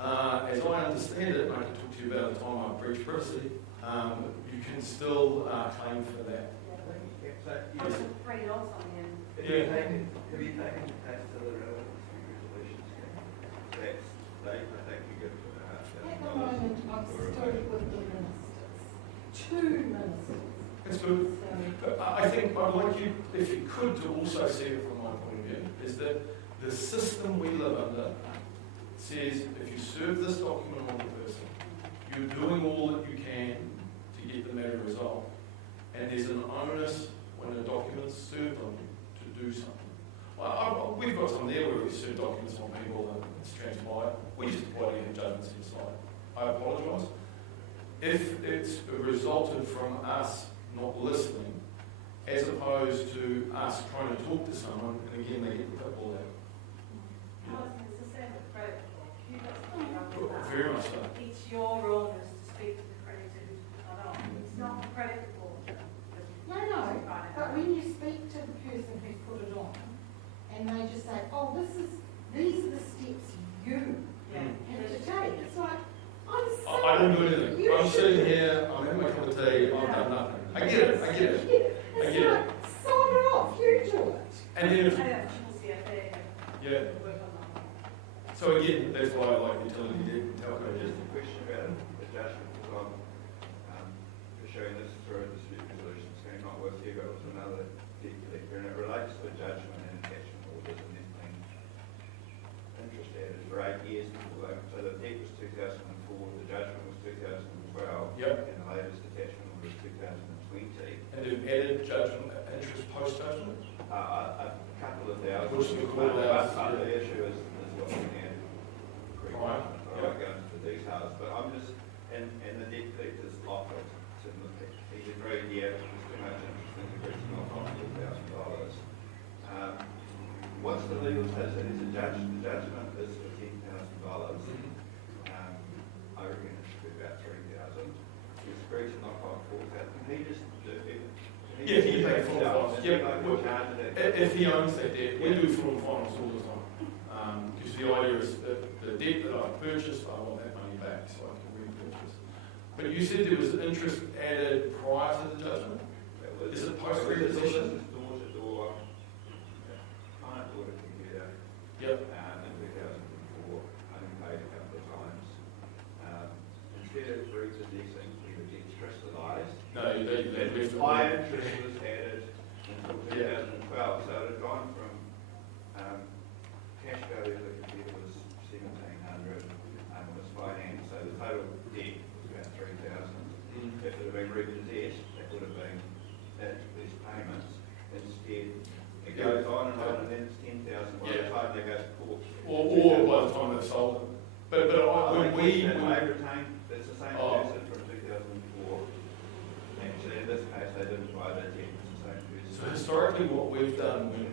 As I understand it, and I can talk to you about the time I breached privacy, you can still claim for that. So, Yes. Free loss on him. have you taken the case to the relevancy resolution scheme? That's, I think you get At the moment, I'm still with the ministers. 2 ministers. That's good. So, But I think I'd like you, if you could, to also see it from my point of view, is that the system we live under says if you serve this document on the person, you're doing all that you can to get the matter resolved. And there's an onus when a document's served on you to do something. Well, we've got some there where we serve documents on people and it's transpired. We just apply to judgments inside. I apologise. If it's resulted from us not listening, as opposed to us trying to talk to someone, and again, they get the football out. It's the same with credit report. You got something wrong with that. Very much so. It's your onus to speak to the creditor who's put that on. It's not the credit report. no, but when you speak to the person who's put it on, and they just say, oh, these are the steps you Yeah. have to take, it's like, I don't do anything. I'm sitting here, I'm having my cup of tea, I've done nothing. I get it. I get it. It's like, sign it off, you do it. And then if, I have CFA. yeah, Work on that. so again, that's why I like utility debt and telco debt. Just a question about the judgment, because I'm pursuing this through a dispute resolution scheme, not with you, but with another debt collector, and it relates to a judgment and attachment orders, and there's been interest added for 8 years before that. So the debt was 2004, the judgment was 2012, Yep. and the latest attachment order was 2020. And they've added judgment, interest post-judgment. A couple of thousand. Which we call ours, But the yeah. issue is what we had. Right, I won't go into the details, but I'm just, and the debt collector's offered to look at, he's agreed, yeah, there's too much interest in the grid, it's not $4,000. What's the legal status? It is a the judgment is for $10,000. I reckon it should be about 3,000. He's agreed to knock off 4,000. Can he just do it? Yeah, he paid full himself? fines. Is he Yeah, like well, charged it? If he owns that debt, we do full and finals all the time. Because the idea is that the debt that I purchased, I want that money back so I can repurchase. But you said there was interest added prior to the judgment? Is it post-repossession? This is door-to-door, client order computer, Yep. in 2004, only paid a couple of times. Instead of repossessing, he would get crystallised. No, they left it. High interest was added until 2012, so it had gone from, cash value of the computer was 1,700, it was financed, so the total debt was about 3,000. Mm. If it had been repossessed, that would have been these payments. Instead, it goes on, and then it's 10,000 by the Yeah. time they go to court. Or by the time they've sold it. But when we... And they retained, it's the same Oh. person from 2004. Actually, in this case, they didn't buy the debt, it's the same person. So historically, what we've done when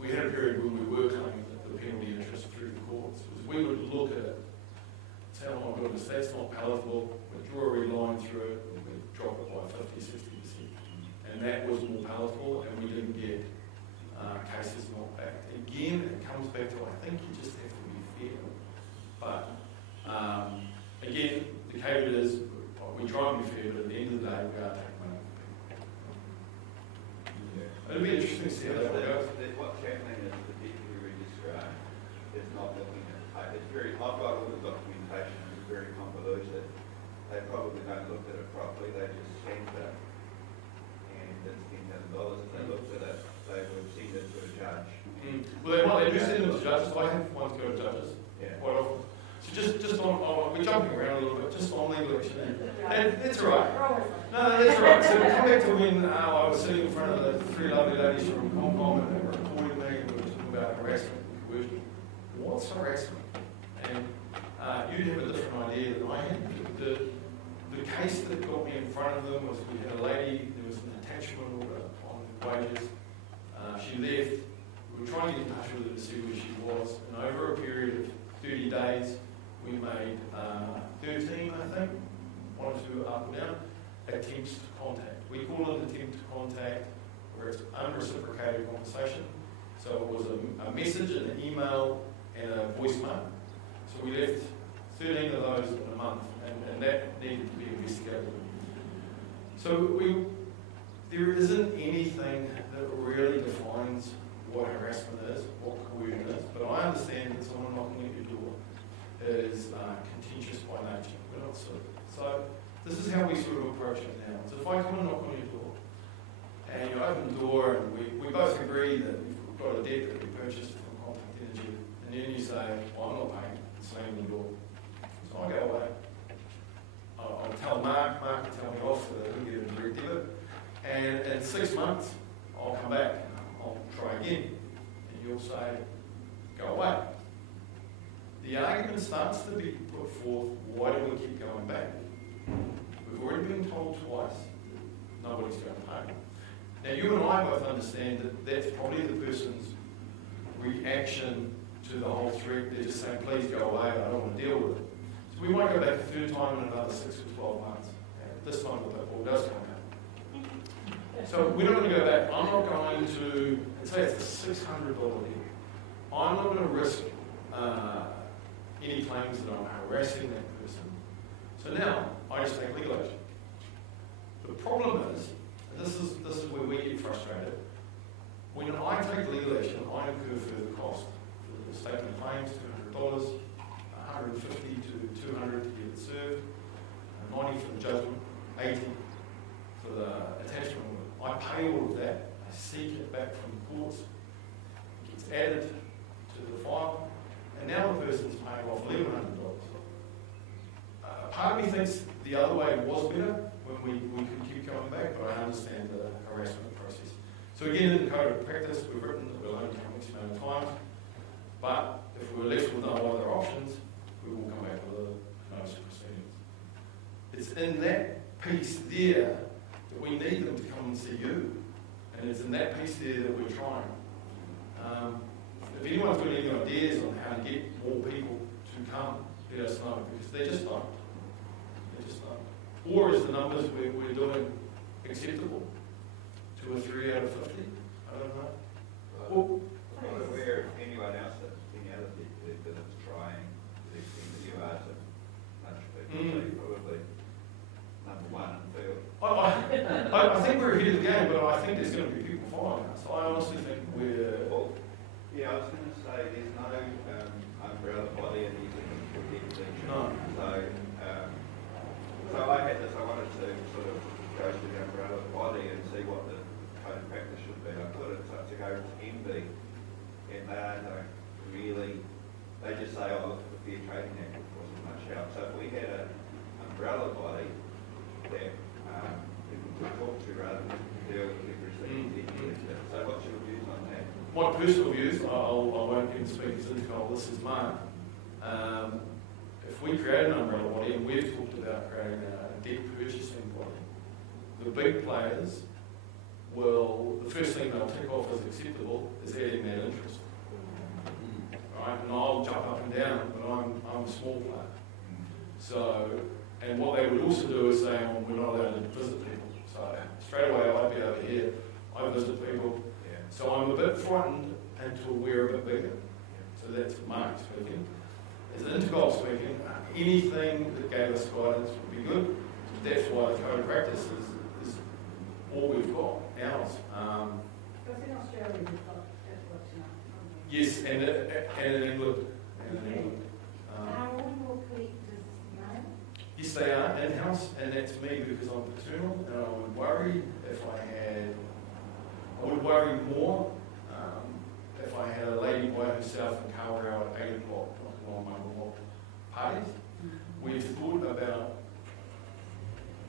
we had a period when we were claiming the penalty interest through the courts, was we would look at it, say, oh my goodness, that's not palatable, we'd draw a line through it, and we'd drop it by 50-60%. And that was more palatable, and we didn't get cases knocked back. Again, it comes back to, I think you just have to be fair. But, again, the caveat is, we try and be fair, but at the end of the day, we are taking money. It'll be interesting to see how that goes. What's happening is the deputy registrar is not looking at, it's very, I've got all the documentation, it's very convoluted. They probably don't look at it properly, they just send it, and it's $10,000. If they looked at it, they would send it to a judge. Well, they do send them to judges. I have one to go to judges Yeah. quite often. So just on we're jumping around a little bit, just on legal action. And that's all right. No, that's all right. So we come back to when I was sitting in front of the 3 lovely ladies from Hong Kong and they were recording me and we were talking about harassment and coercion. What's harassment? And you have a different idea than I had. The case that got me in front of them was we had a lady, there was an attachment order on wages. She left. We were trying to get in touch with her to see where she was. And over a period of 30 days, we made 13, I think, 1 or 2 up and down, attempts to contact. We call it attempt to contact, where it's unreciprocated conversation. So it was a message, an email, and a voicemail. So we left 13 of those in a month, and that needed to be investigated. So there isn't anything that really defines what harassment is, what coercion is, but I understand that someone knocking at your door is contentious by nature. We're not silly. So this is how we sort of approach it now. So if I come and knock on your door, and you open the door, and we both agree that we've got a debt that we purchased from Contact Energy, and then you say, well, I'm not paying, and slam the door. So I go away. I'll tell Mark will tell me off so that he'll get a direct debit. And in 6 months, I'll come back and I'll try again. And you'll say, go away. The argument starts to be put forth, why do we keep going back? We've already been told twice that nobody's going to pay. Now you and I both understand that that's probably the person's reaction to the whole threat. They're just saying, please go away, I don't want to deal with it. So we might go back a third time in another 6 or 12 months. And this time the ball does come out. So we're not going to go back. I'm not going to, and say it's a $600 deal. I'm not going to risk any claims that I'm harassing that person. So now I just take legal action. The problem is, and this is where we get frustrated, when I take legal action, I incur further cost. For the statement of claims, $200, $150 to $200 to get it served, $90 for the judgment, $80 for the attachment order. I pay all of that, I seek it back from the courts, it gets added to the file, and now the person's paying off $1,100. Part of me thinks the other way was better when we could keep going back, but I understand the harassment process. So again, in the code of practice, we've written that we'll only come X amount of times, but if we're left with no other options, we will come back with a notice of proceedings. It's in that piece there that we need them to come and see you, and it's in that piece there that we're trying. If anyone's got any ideas on how to get more people to come, let us know, because they just don't. Or is the numbers we're doing acceptable? 2 or 3 out of 50? I don't know. Well, I'm not aware of anyone else that's been out of that is trying to the extent that you are to much people. So you're probably number one in the field. I think we're ahead of the game, but I think there's going to be people following us. I honestly think we're... Well, yeah, I was going to say there's no umbrella body in New Zealand for debt collection. No. So I had this, I wanted to sort of go to the umbrella body and see what the code of practice should be. I put it up to go to MB, and they don't really, they just say, oh, look, the Fair Trading Act wasn't much help. So if we had an umbrella body that people could talk to rather than deal with everything. So what's your views on that? My personal views, I won't even speak as Intercol, this is mine. If we create an umbrella body, and we've talked about creating a debt purchasing body, the big players will, the first thing they'll tick off as acceptable is adding that interest. Right? And I'll jump up and down, but I'm a small player. So, and what they would also do is say, oh, we're not allowed to visit people. So straight away I'd be over here, I visit people. Yeah. So I'm a bit frightened until we're a bit bigger. So that's Mark speaking. As an Intercol speaking, anything that gave us guidance would be good. That's why the code of practice is all we've got, ours. Because in Australia, we've got debt collection. Yes, and in England. Are all your collectors male? Yes, they are in-house, and that's me because I'm paternal, and I would worry more if I had a lady by herself in Kawerau at 8 o'clock knocking on my door parties. We've thought about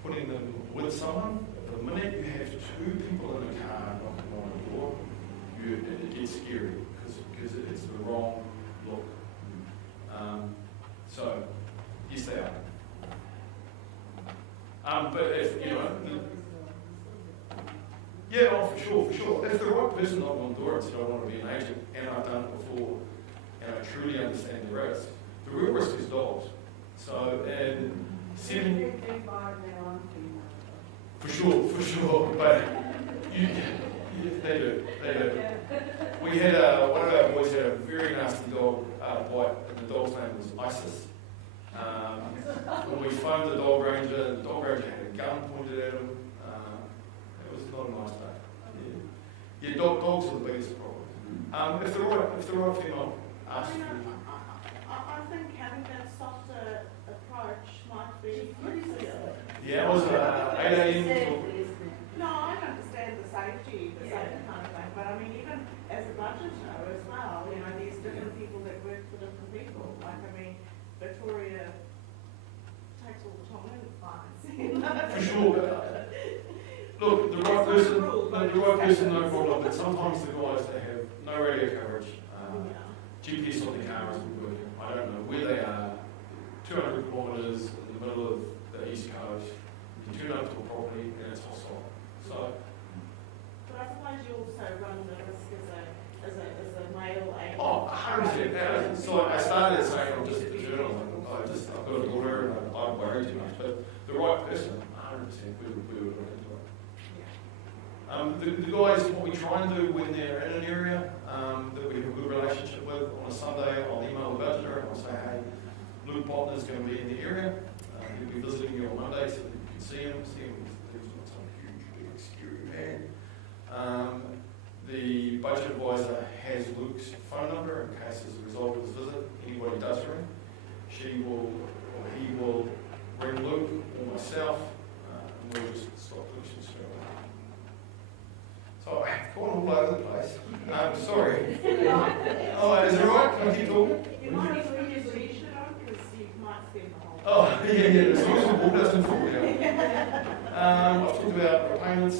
putting them with someone. The minute you have 2 people in a car knocking on the door, it gets scary because it's the wrong look. So, yes, they are. But if, you know, yeah, oh, for sure. If the right person knocked on the door and said, I want to be an agent, and I've done it before, and I truly understand the risk, the real risk is dollars. So, and for sure, but They do. We had one of our boys had a very nasty dog bite, and the dog's name was ISIS. When we phoned the dog ranger had a gun pointed at him. It was not a nice day. Yeah, dogs are the biggest problem. If the right female asks you, I think having that softer approach might be easier. yeah, it was 8 a.m. No, I understand the safety kind of thing, but I mean, even as a budgeter as well, you know, there's different people that work for different people. Like, I mean, Victoria takes all the time and fines. For sure. Look, the right person, no problem, but sometimes the guys, they have no radio coverage. GPS on the car isn't working. I don't know where they are. 200 kilometres in the middle of the East Coast. You turn up to a property and it's hostile. So, But I suppose you also run the risk as a male agent. oh, 100%. So I started saying I'm just a journalist. I've got a daughter and I don't worry too much. But the right person, 100%, we would look into it. The guys, what we try and do when they're in an area that we have a good relationship with, on a Sunday I'll email the budgeter and I'll say, hey, Luke Botner's going to be in the area. He'll be visiting you on Monday so that you can see him. He's not some huge, big, scary man. The budget advisor has Luke's phone number in case as a result of his visit, anybody does ring. She will, or he will ring Luke or myself, and we'll just stop collections straight away. So I've gone all over the place. Sorry. Oh, is it alright? Can I keep talking? You might need to leave your t-shirt on because you might spend the whole. Oh, yeah, as long as the ball doesn't fall down. I've talked about repayments,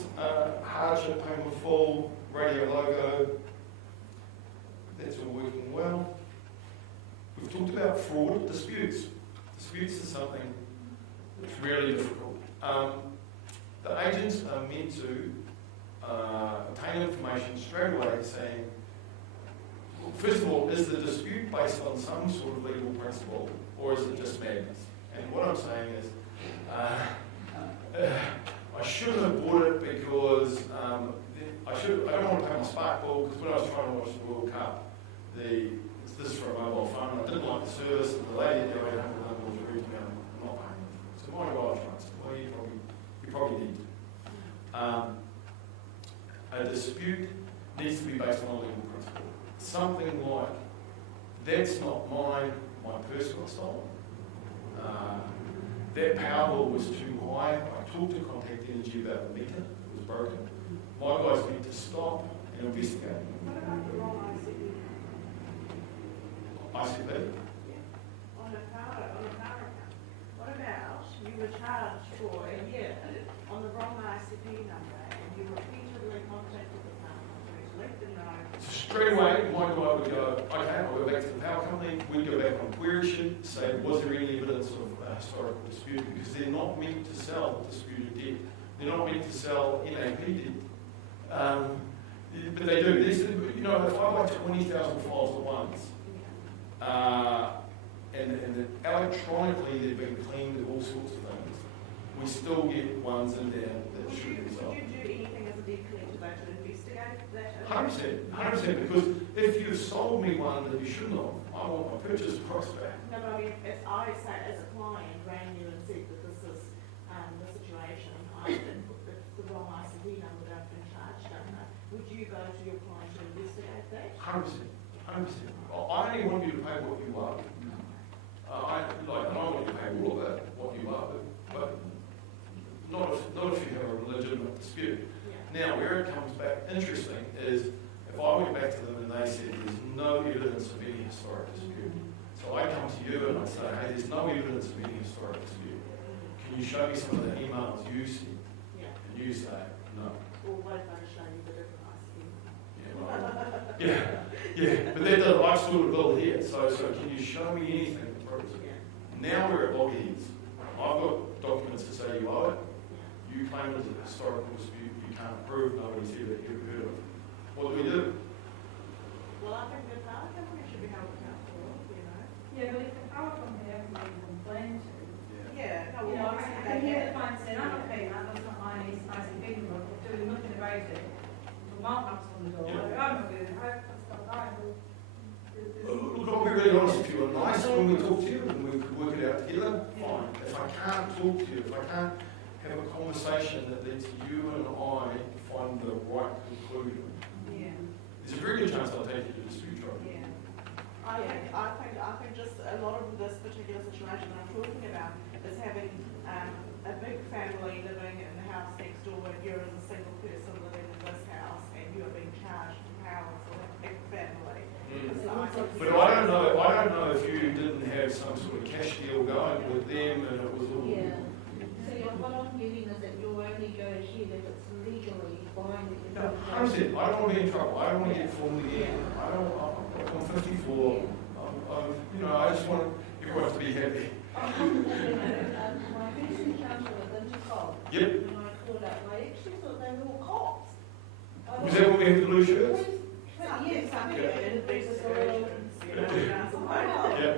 hardship, payment full, radio logo. That's all working well. We've talked about fraud, disputes. Disputes is something that's really difficult. The agents are meant to obtain information straight away saying, well, first of all, is the dispute based on some sort of legal principle or is it just madness? And what I'm saying is, I shouldn't have bought it because I don't want to pay my spark bill because when I was trying to watch the World Cup, it's this for a mobile phone. I didn't like the service, and the lady at the other end was rude to me. I'm not paying it. So my mobile insurance. Well, you probably need. A dispute needs to be based on a legal principle. Something like, that's not mine, my purse got stolen. That power bill was too high. I talked to Contact Energy about the meter, it was broken. My guys need to stop and investigate. What about the wrong ICP? ICP? On a power account. What about you were charged for a year on the wrong ICP number and you repeatedly contacted the power company to let them know? So straight away, my guy would go, okay, I'll go back to the power company, we'd go back on query sheet, say, was there any evidence of a historical dispute? Because they're not meant to sell disputed debt. They're not meant to sell NAP debt. But they do. If I buy 20,000 files at once, and electronically they've been cleaned of all sorts of things, we still get ones in there that shouldn't be sold. Would you do anything as a debt collector though to investigate that? 100%, because if you've sold me one that you shouldn't have, I want my purchase price back. No, but I mean, if I say as a client rang you and said that this is the situation, I didn't put the wrong ICD number that I've been charged, would you go to your client to investigate that? 100%. I only want you to pay what you owe. I don't want you to pay all of that, what you owe, but not if you have a legitimate dispute. Now, where it comes back interesting is if I went back to them and they said there's no evidence of any historic dispute. So I come to you and I say, hey, there's no evidence of any historic dispute. Can you show me some of the emails you see? And you say, no. Or what if I show you the different ICD? Yeah, but that does, I've still got a bill here, so can you show me anything that proves it? Now we're at loggerheads. I've got documents to say you owe it. You claim it as a historical dispute, you can't prove, nobody's ever heard of it. What do we do? Well, I think the power company should be held accountable, you know? Yeah, but if the power company hasn't been complained to, Yeah, no, you well, know, I obviously can they hear have. the client saying, I'm not paying that, that's not my ICP number, but doing nothing about it. So while really honest, if you were nice when we talk to you and we could work it out together, fine. If I can't talk to you, if I can't have a conversation that lets you and I find the right conclusion, Yeah, there's a very good chance I'll take you to dispute tribunal. yeah. I think just a lot of this particular situation that I'm talking about is having a big family living in the house next door, and you're as a single person living in this house, and you are being charged for powers of a big family. So I think- But I don't know if you didn't have some sort of cash deal going with them and it was all. Yeah. So what I'm getting is that you'll only go ahead if it's legally binding. No, 100%. I don't want to be in trouble. I don't want to get formally in. I'm 54. I just want everyone to be happy. My first encounter with Interpol. Yep. When I called up, I actually thought they were all cops. Was that when we had the blue shirts? Yes, I Yeah, in these situations, you know, that's why. Yeah.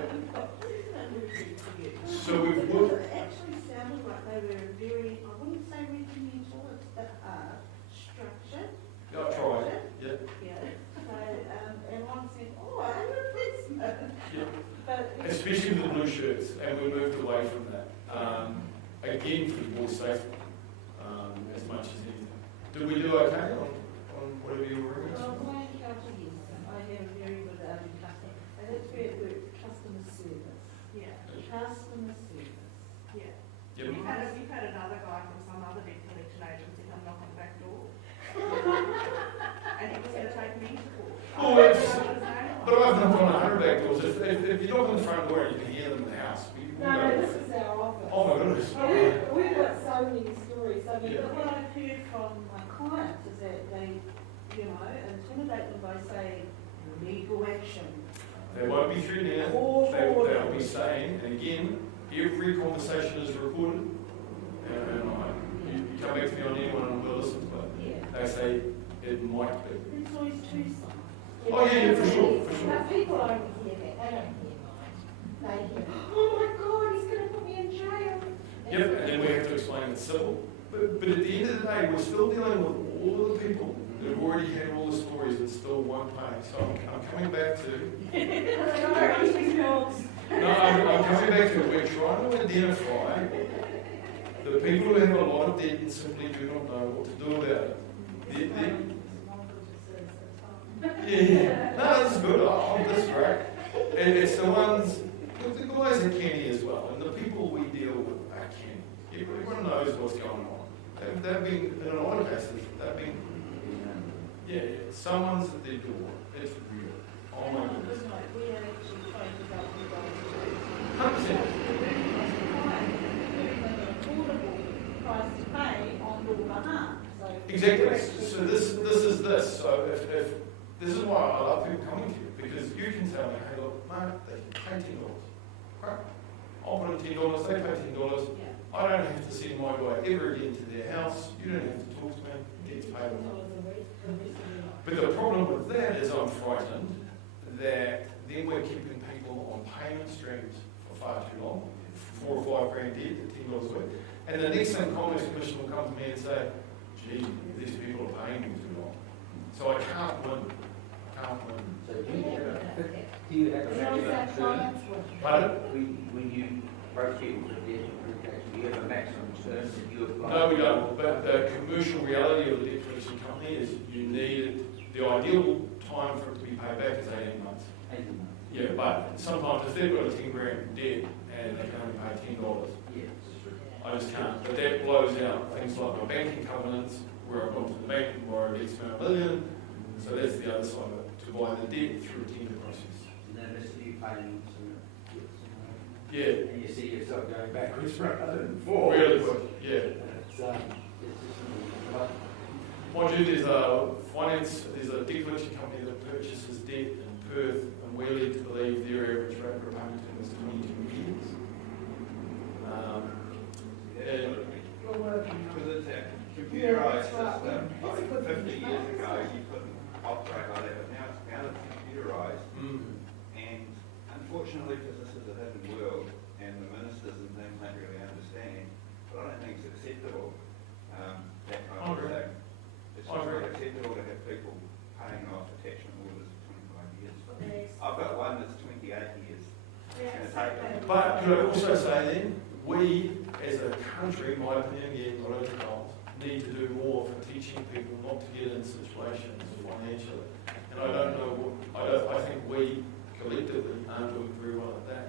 So we've worked. It actually sounded like they were very, I wouldn't say regimental, it's a bit structured. Yeah, I tried. Yeah. Yeah. So, and one said, oh, I'm a policeman. Yeah. But Especially with the blue shirts, and we moved away from that. Again, for the board's safety, as much as anything. Did we do okay on whatever you were referring well, to? my encounter, yes, I have very good customer, and that's where it works, customer service. Yeah, Customer service. yeah. Yep. We've had another guy from some other debt collection agency come knock on the back door. And he was gonna take me to court. Oh, I it's- don't know his name. But I've knocked on 100 back doors. If you knock on the front door and you can hear them in the house, we No, go. this is our office. Oh my goodness. We've got so many stories. I mean, Yeah. what I've heard from my clients is that they, intimidate them by saying, legal action. They won't be through there. They'll be saying, and again, every conversation is recorded. And you come back to me on anyone and we'll listen to it. Yeah. They say it might be. There's always two sides. Oh, yeah, for sure, for sure. But people only hear that, they don't hear mine. They hear, oh my God, he's going to put me in jail. Yep, and then we have to explain it's civil. But at the end of the day, we're still dealing with all of the people that have already had all the stories that still won't pay. So I'm coming back to, no, I'm coming back to, we're trying to identify the people who have a lot of debt and simply do not know what to do about it. Yeah, no, this is good. This is great. And it's the ones, the guys are canny as well, and the people we deal with are canny. Everyone knows what's going on. They've been, in a lot of cases, they've been, yeah, someone's at their door. It's real. Oh my goodness. We are actually trying to help you guys. 100%. Affordable price to pay on your behalf. So Exactly. So this is this. So if this is why I love people coming to you, because you can tell me, hey, look, Mark, they can pay $10. Right? I'll put in $10. They pay $10. Yeah. I don't have to send my guy ever again to their house. You don't have to talk to me. It gets paid off. But the problem with that is I'm frightened that then we're keeping people on payment streams for far too long, 4 or 5 grand debt at $10 a week. And the next thing Commerce Commission will come to me and say, gee, these people are paying me too long. So I can't win. So do you have a maximum term? Pardon? When you approach people for debt application, do you have a maximum term that you apply? No, we don't. But the commercial reality of the debt collection company is you need, the ideal time for it to be paid back is 18 months. 18 months. Yeah, but sometimes if they've got a 10 grand debt and they can only pay $10, Yeah, that's true. I just can't. But that blows out things like my banking covenants, where I've gone to the bank and borrowed X amount of million. So that's the other side of it, to buy the debt through a tender process. And then this you paying some debts, Yeah, and you see yourself going backwards rather than forward. really quick, yeah. It's just like, Mind you, there's a debt collection company that purchases debt in Perth, and we're led to believe their average rate of repayment term is 22 years. And Because it's a computerised system, like 50 years ago, you couldn't operate like that, but now it's computerised. And unfortunately, because this is a hidden world, and the ministers and things don't really understand, but I don't think it's acceptable, that kind of agree. thing. It's I not agree. acceptable to have people paying off attachment orders for 25 years. I've got one that's 28 But could I also say then, we as a country, my opinion again, not only goals, need to do more for teaching people not to get in situations financially. And I don't know what, I think we collectively aren't doing very well at that.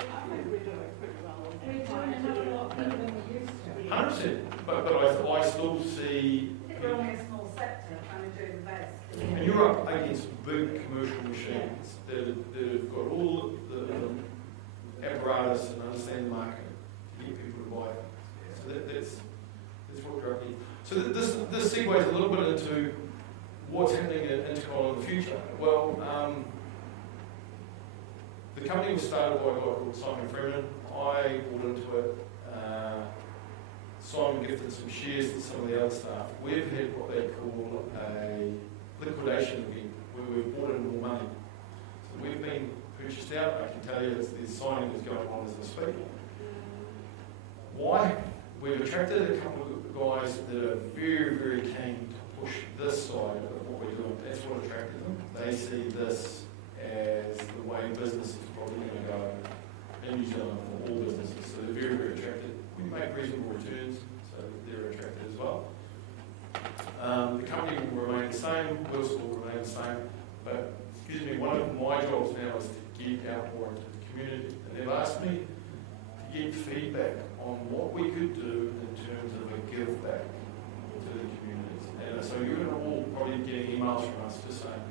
I think we're doing pretty well on We're that. doing a hell of a lot better than we used to. 100%, but I still see, We're only a small sector trying to do the best. and you're up against big commercial machines that have got all the apparatus and understand the market to get people to buy things. So that's what we're up against. So this segues a little bit into what's happening in Intercol in the future. Well, the company was started by a guy called Simon Freeman. I bought into it. Simon gifted some shares to some of the other staff. We've had what they call a liquidation event where we've brought in more money. So we've been purchased out. I can tell you the signing is going on as I speak. Why? We've attracted a couple of guys that are very, very keen to push this side of what we're doing. That's what attracted them. They see this as the way business is probably going to go in New Zealand for all businesses. So they're very, very attracted. We make reasonable returns, so they're attracted as well. The company will remain the same, will still remain the same, but excuse me, one of my jobs now is to get out more into the community. And they've asked me to get feedback on what we could do in terms of a give back to the communities. And so you're going to all probably be getting emails from us just saying,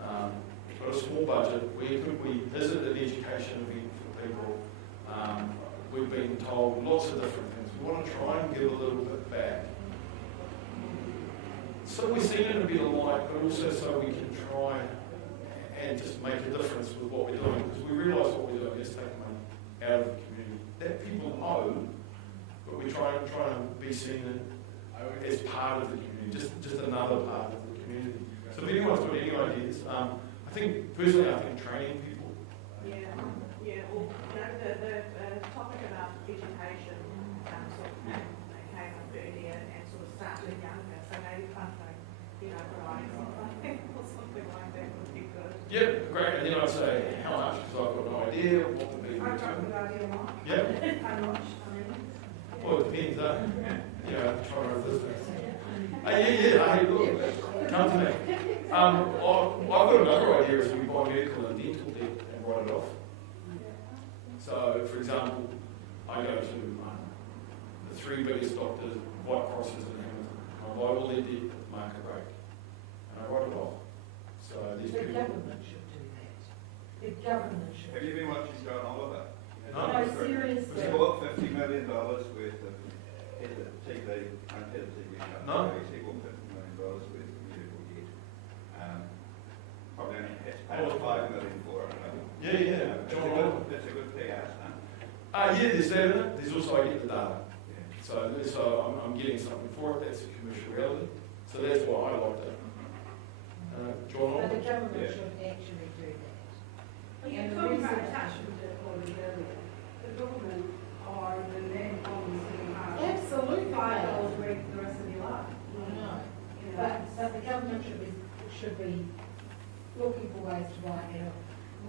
got a small budget, where could we visit an education event for people? We've been told lots of different things. We want to try and give a little bit back. So we're seeing it a bit of light, but also so we can try and just make a difference with what we're doing, because we realise what we're doing is taking money out of the community that people owe, but we try and be seen as part of the community, just another part of the community. So if anyone's got any ideas, I think training people. Well, the topic about education sort of came up earlier and sort of started younger, so maybe funding, providing something or something like that would be good. Yeah, great. And then I'd say, how much? Because I've got no idea what would be the I've got a return. good idea, Mark. Yeah. How much, Well, it depends, try to run a business. Hey, look, come to me. I've got another idea is we buy medical and dental debt and write it off. So, for example, I go to the three biggest doctors, White Crosses in Hamilton. I buy all their debt at market rate, and I write it off. So these The people. government should do that. The government should. Have you been watching John Oliver? No. No, seriously. He bought $50 million worth of TV, unpaid TV No. companies. He bought $50 million worth of medical debt. Probably only has paid Oh. $5 million for it. Yeah. John Oliver. It's a good payout, huh? There's that in it. There's also I get the data. Yeah. So I'm getting something for it. That's a commercial reality. So that's why I liked it. John But Oliver. the government Yeah. should actually do that. Well, you And the talking about reason- attachment to equality earlier. The government are the land bonds in March. Absolutely. $5 a week for the rest of your life. No, You know, but the government should be looking for ways to buy it out.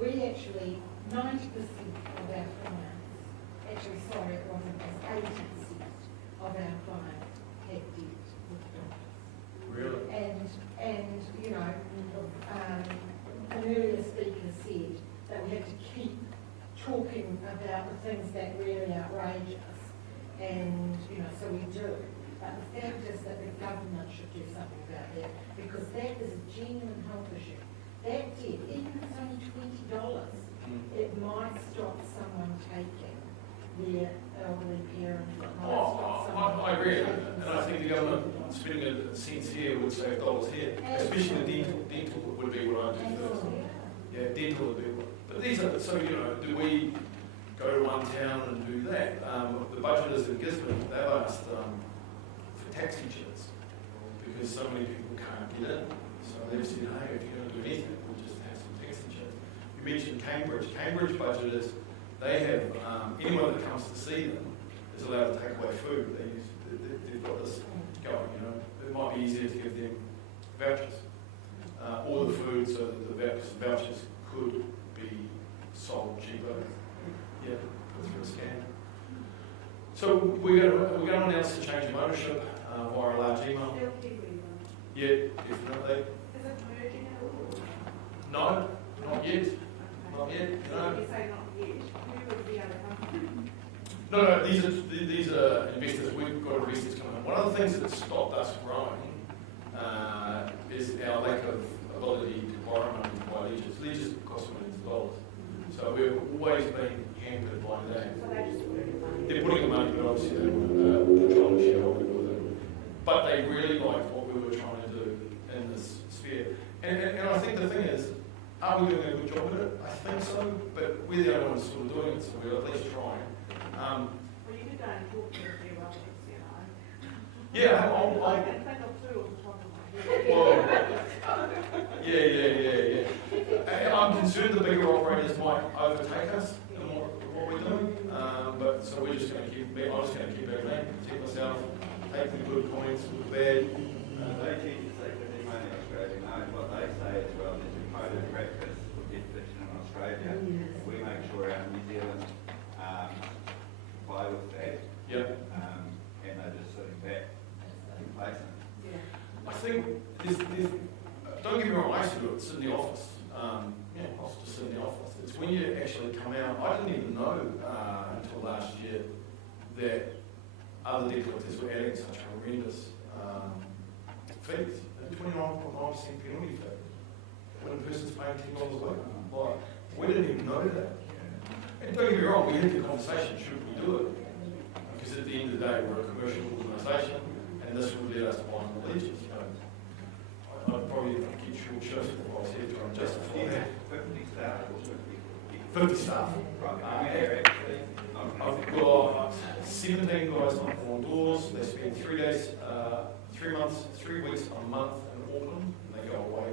We actually, 90% of our clients, it wasn't, 80% of our clients had debt with doctors. Really? And an earlier speaker said that we have to keep talking about the things that really outrage us. And, so we do. But the fact is that the government should do something about that, because that is a genuine health issue. That debt, even if it's only $20, it might stop someone taking their elderly parent. It might stop someone I agree, taking and I think the government spending a cents here would save dollars here, especially the dental would be what I do first. Absolutely. Yeah, dental would be what. But these are, so do we go to one town and do that? The budgeters in Gisborne, they've asked for taxi chairs because so many people can't get in. So they've said, hey, if you're going to do anything, we'll just have some taxi chairs. You mentioned Cambridge. Cambridge budget is, they have, anyone that comes to see them is allowed to take away food. They've got this going, It might be easier to give them vouchers. Or the food so that the vouchers could be So we're going to announce the change of ownership via a large email. Still Kiwi, Yeah, definitely. is it merging at all? No, not yet. Not yet. So No. you say not yet, who would the other company? No, these are investors. We've got investors coming in. One of the things that's stopped us growing is our lack of ability to borrow money to buy leases. Leases cost millions of dollars. So we've always been hampered by that. So they just put it in money. They're putting the money, but obviously they want to control the shareholder with it. But they really liked what we were trying to do in this sphere. And I think the thing is, are we doing a good job at it? I think so, but we're the only ones sort of doing it, so we're at least trying. Well, you could go and talk to a few others, you know. Yeah, I can think of two off the top of my head. well, yeah. I'm concerned the bigger operators might overtake us in what we're doing. But so we're just going to I'm just going to keep our name, protect myself, take the good comments with the bad. They tend to say that their money in Australia, no, what they say as well, there's a code of practice for debt collection in Australia. We make sure our New Zealand comply with that. Yep. And they're just sitting back, complacent. I think don't get me wrong, I used to do it, sit in the office. I was just sit in the office. It's when you actually come out, I didn't even know until last year that other debt collectors were adding such horrendous fees. 29.9% penalty fee when a person's paying $10 a week. Like, we didn't even know that. And don't get me wrong, we had the conversation, should we do it? Because at the end of the day, we're a commercial organisation, and this would let us buy more leases. I'd probably get short shifts if I was here trying to justify that. 50 staff or 50 staff. Right, they're actually not I've got 17 guys knocking on doors. They spend 3 days, 3 weeks a month in Auckland, and they go away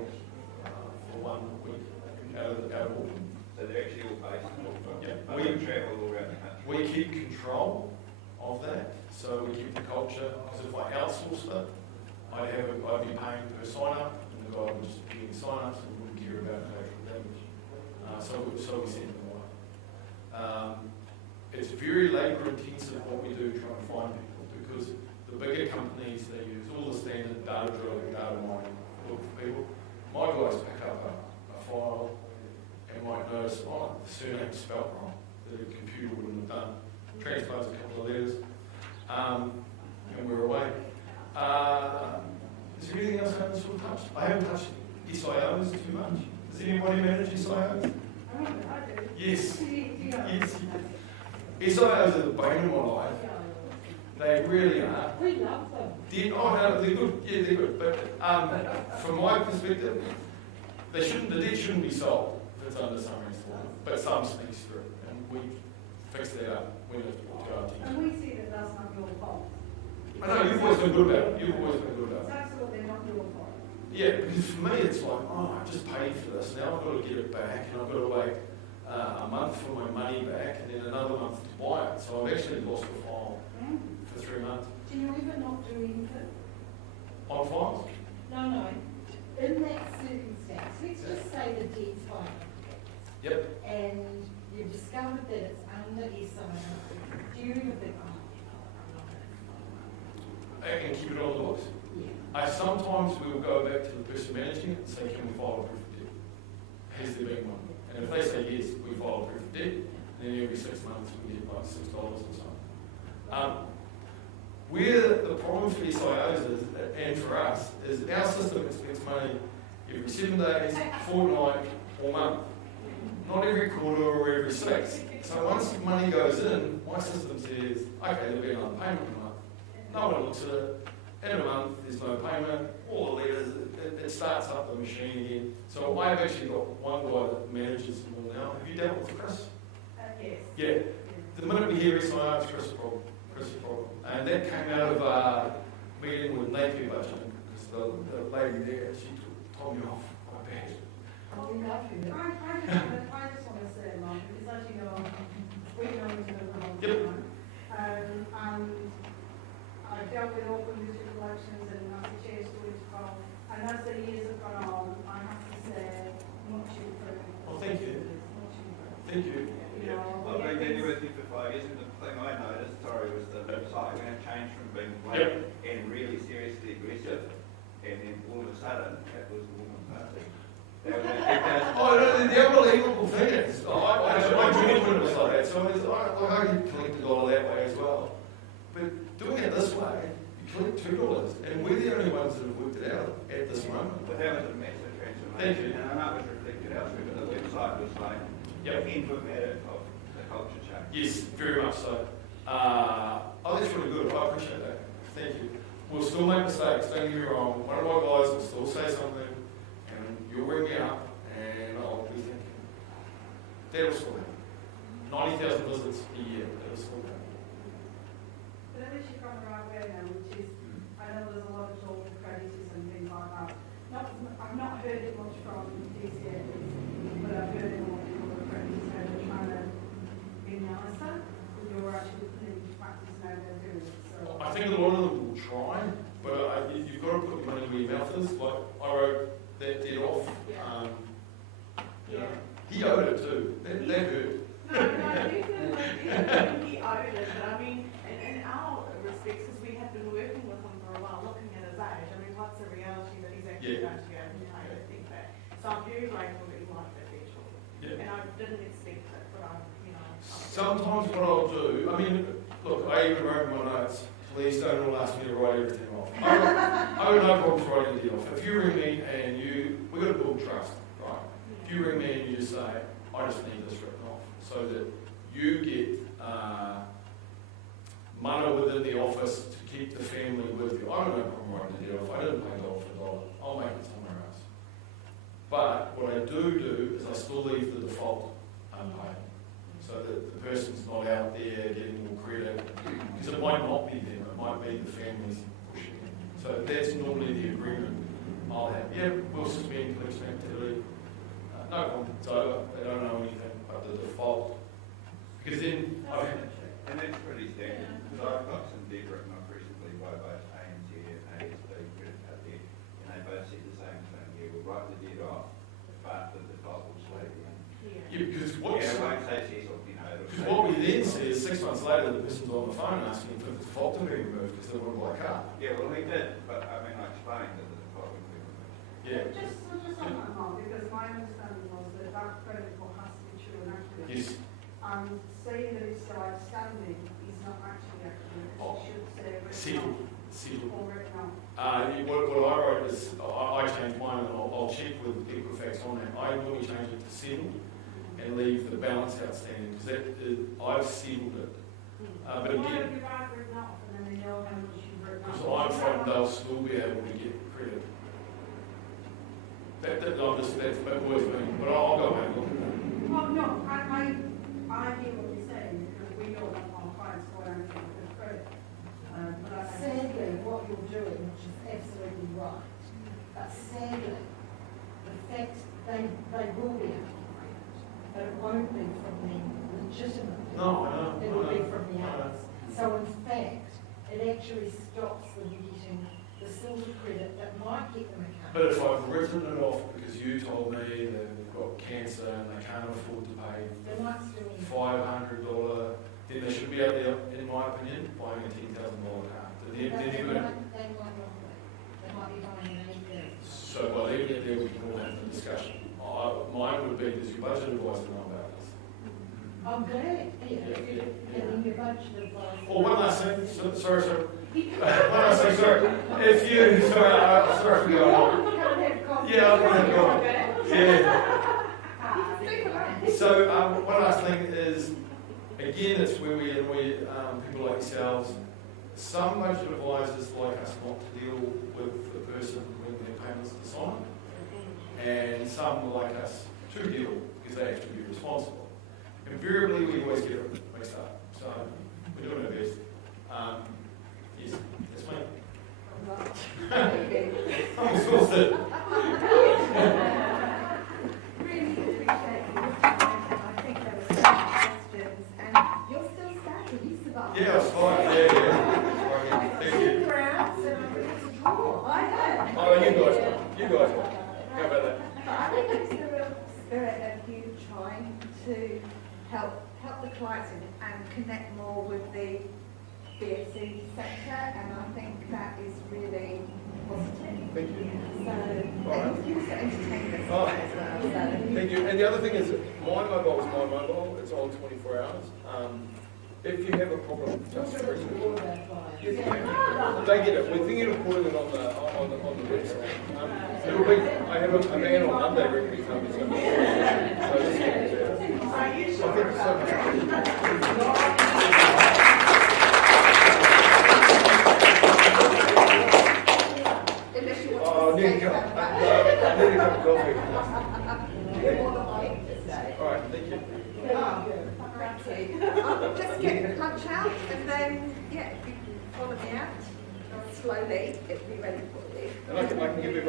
for 1 week out of Auckland. So they're actually all based in Auckland. Yeah. We travel all around the country. We keep control of that, so we keep the culture. Because if I outsourced it, I'd be paying per sign up, and the guy would just be getting sign ups and wouldn't care about collateral damage. So we send them away. It's very labour intensive what we do trying to find people, because the bigger companies, they use all the standard data drilling, data mining, look for people. My guys pick up a file and might notice, oh, the surname's spelt wrong, that a computer wouldn't have done. Transpose a couple of letters, and we're away. Is there anything else I haven't sort of touched? I haven't touched SIOs too much. Does anybody manage SIOs? I do. Yes. Yes. SIOs are the bane of my life. They really are. We love them. They're good. Yeah, they're good. But from my perspective, the debt shouldn't be sold if it's under some installment. But some sneaks through, and we fix that up when it's brought to our attention. And we see that that's not your fault. I know, you've always been good about it. You've always been good about It's it. absolutely not your fault. Yeah, because for me it's like, oh, I just paid for this, now I've got to get it back, and I've got to wait a month for my money back, and then another month to buy it. So I've actually lost the file for 3 months. Do you ever not do anything? On files? No. In that circumstance, let's just say the debt's fine. Yep. And you've discovered that it's under SIO. Do you ever think, oh, I'm not going to And keep it on the books. Yeah. Sometimes we will go back to the person managing it and say, can we file a proof of debt? Has there been one? And if they say yes, we file a proof of debt, and then every 6 months we get like $6 or something. Where the problem for SIOs is, and for us, is our system expects money every 7 days, fortnight, or month. Not every quarter or every 6. So once the money goes in, my system says, okay, there'll be another payment in a month. No one looks at it. In a month, there's no payment, all the letters, it starts up the machine again. So I've actually got one guy that manages them all now. Have you dealt with Chris? Yes. Yeah. The minute we hear SIO, it's Chris' problem. And that came out of a meeting with Napier budget, because the lady there, she told me off quite bad. Oh, we love you. I just want to say, Mark, because as you know, we've known each other for a long time. And I've dealt with open district elections and as the chair stood from, and as the years have gone on, I have to say, much improved. Oh, thank you. Much improved. Thank you. You know, Well, they did with with you for 5 years, and the thing I noticed, sorry, was the website when it changed from being blank and really seriously aggressive, and then all of a sudden, it was the woman party. That was Oh, the unbelievable thing is, my judgment was like that, so I collected all that way as well. But doing it this way, you collect $2, and we're the only ones that have worked it out at this moment. But that was a massive transformation. Thank you. And I know it was reflected elsewhere, but the website was like emblematic of the culture change. Yes, very much so. That's really good. I appreciate that. Thank you. We'll still make mistakes, don't get me wrong. One of my guys will still say something, and you'll ring me up, and I'll be thinking, that'll still happen. 90,000 visits a year, that'll still happen. But at least you've gone the right way now, which is, I know there's a lot of talk of creditors and things like that. I've not heard it much from DCA, but I've heard it more from the creditors how they're trying to be nicer, but you're actually putting into practice now they're doing it, so. I think a lot of them will try, but you've got to put your money where your mouth is. Like, I wrote that debt off. You know, he owed it too. That hurt. No, he owed it, but I mean, in our respects, because we have been working with him for a while, looking at his age, I mean, what's the reality that he's actually going to be able to pay that thing back? So I'm very grateful that he liked that vegetable. Yeah. And I didn't expect it, but Sometimes what I'll do, I mean, look, I even wrote in my notes, please don't all ask me to write everything off. I would no problems writing the deal off. If you ring me and we've got to build trust, right? If you ring me and you just say, I just need this written off, so that you get mana within the office to keep the family with you. I don't have a problem writing the deal off. I didn't pay $1 for $1. I'll make it somewhere else. But what I do is I still leave the default unpaid, so that the person's not out there getting more credit, because it might not be them, it might be the families pushing. So that's normally the agreement I'll have. Yeah, we'll suspend collection activity. No problem, it's over, they don't know anything but the default. Because then, And that's pretty standard, because I've got some debt written off recently by both ANZ and ASB credit card debt, and they both said the same thing, yeah, we'll write the debt off, but the default will slow down. because Yeah, I won't say yes or you know. because what we then see is 6 months later the person's on the phone asking for the default to be removed because they want to buy a car. Yeah, well, we did, but I mean, I explained that the default would be removed. Yeah. just on that mark, because my understanding was that that credit report has to be true and accurate. Yes. And saying that it's still outstanding is not actually accurate, Oh, it should say written Settled. off Settled. or written off. What I wrote is, I changed mine, and I'll check with Equifax on that. I normally change it to settled and leave the balance outstanding, because I've settled it. But Why again, don't you write written off and then they know how much you've written off? because I'm frightened they'll still be able to get credit. That's always me, but I'll go and look at that. Well, no, I hear what you're saying, because we don't want our clients to go out and get credit. But I said, Sadly, what you're doing, which is absolutely right, but sadly, the fact they will be able to pay it, but it won't be from the legitimate. No, I know. It will be from the I know. others. So in fact, it actually stops them getting the sort of credit that might get them a car. But if I've written it off because you told me they've got cancer and they can't afford to pay They might still need. $500, then they should be out there, in my opinion, buying a $10,000 car. They Then might they're not gonna- be. They might be buying an $8,000. So by leaving it there, we can all have the discussion. Mine would be, does your budget advisor know about this? I'm glad, yeah, Yeah. and in your budget advice. Oh, one last thing, sorry. One last thing, sorry. If you, sorry for going on. Yeah, I'm going to go. Yeah. So one last thing is, again, it's where we annoy people like yourselves. Some budget advisors like us not to deal with the person when their payments are signed, and some like us to deal because they have to be responsible. Invariably, we always get it mixed up, so we're doing our best. Yes, that's me. I'm exhausted. Really appreciate you. I think there were some questions, and you're still standing, you survived. Yeah, it's fine. Yeah. Thank you. Turn around, so it's a draw. I know. Oh, you guys. How about that? But I think it's the real spirit of you trying to help help the clients and connect more with the BSC sector, and I think that is really positive. Thank you. So, All right. and you also entertain us Oh. as well, so. Thank you. And the other thing is, my mobile is my mobile. It's on 24 hours. If you have a problem, just ring me. Yes, they get it. We're thinking of putting it on the website. It'll be. I have a man on Monday ring me coming. So this is Are you I sure think so. about Unless you want Oh, to I need a stay cup. with I need a cup of coffee. You're more than welcome to stay. All right. Thank you. Thank you. I'll just get lunch out and then, yeah, if you can follow me out slowly, it'll be ready for you. And I can give you.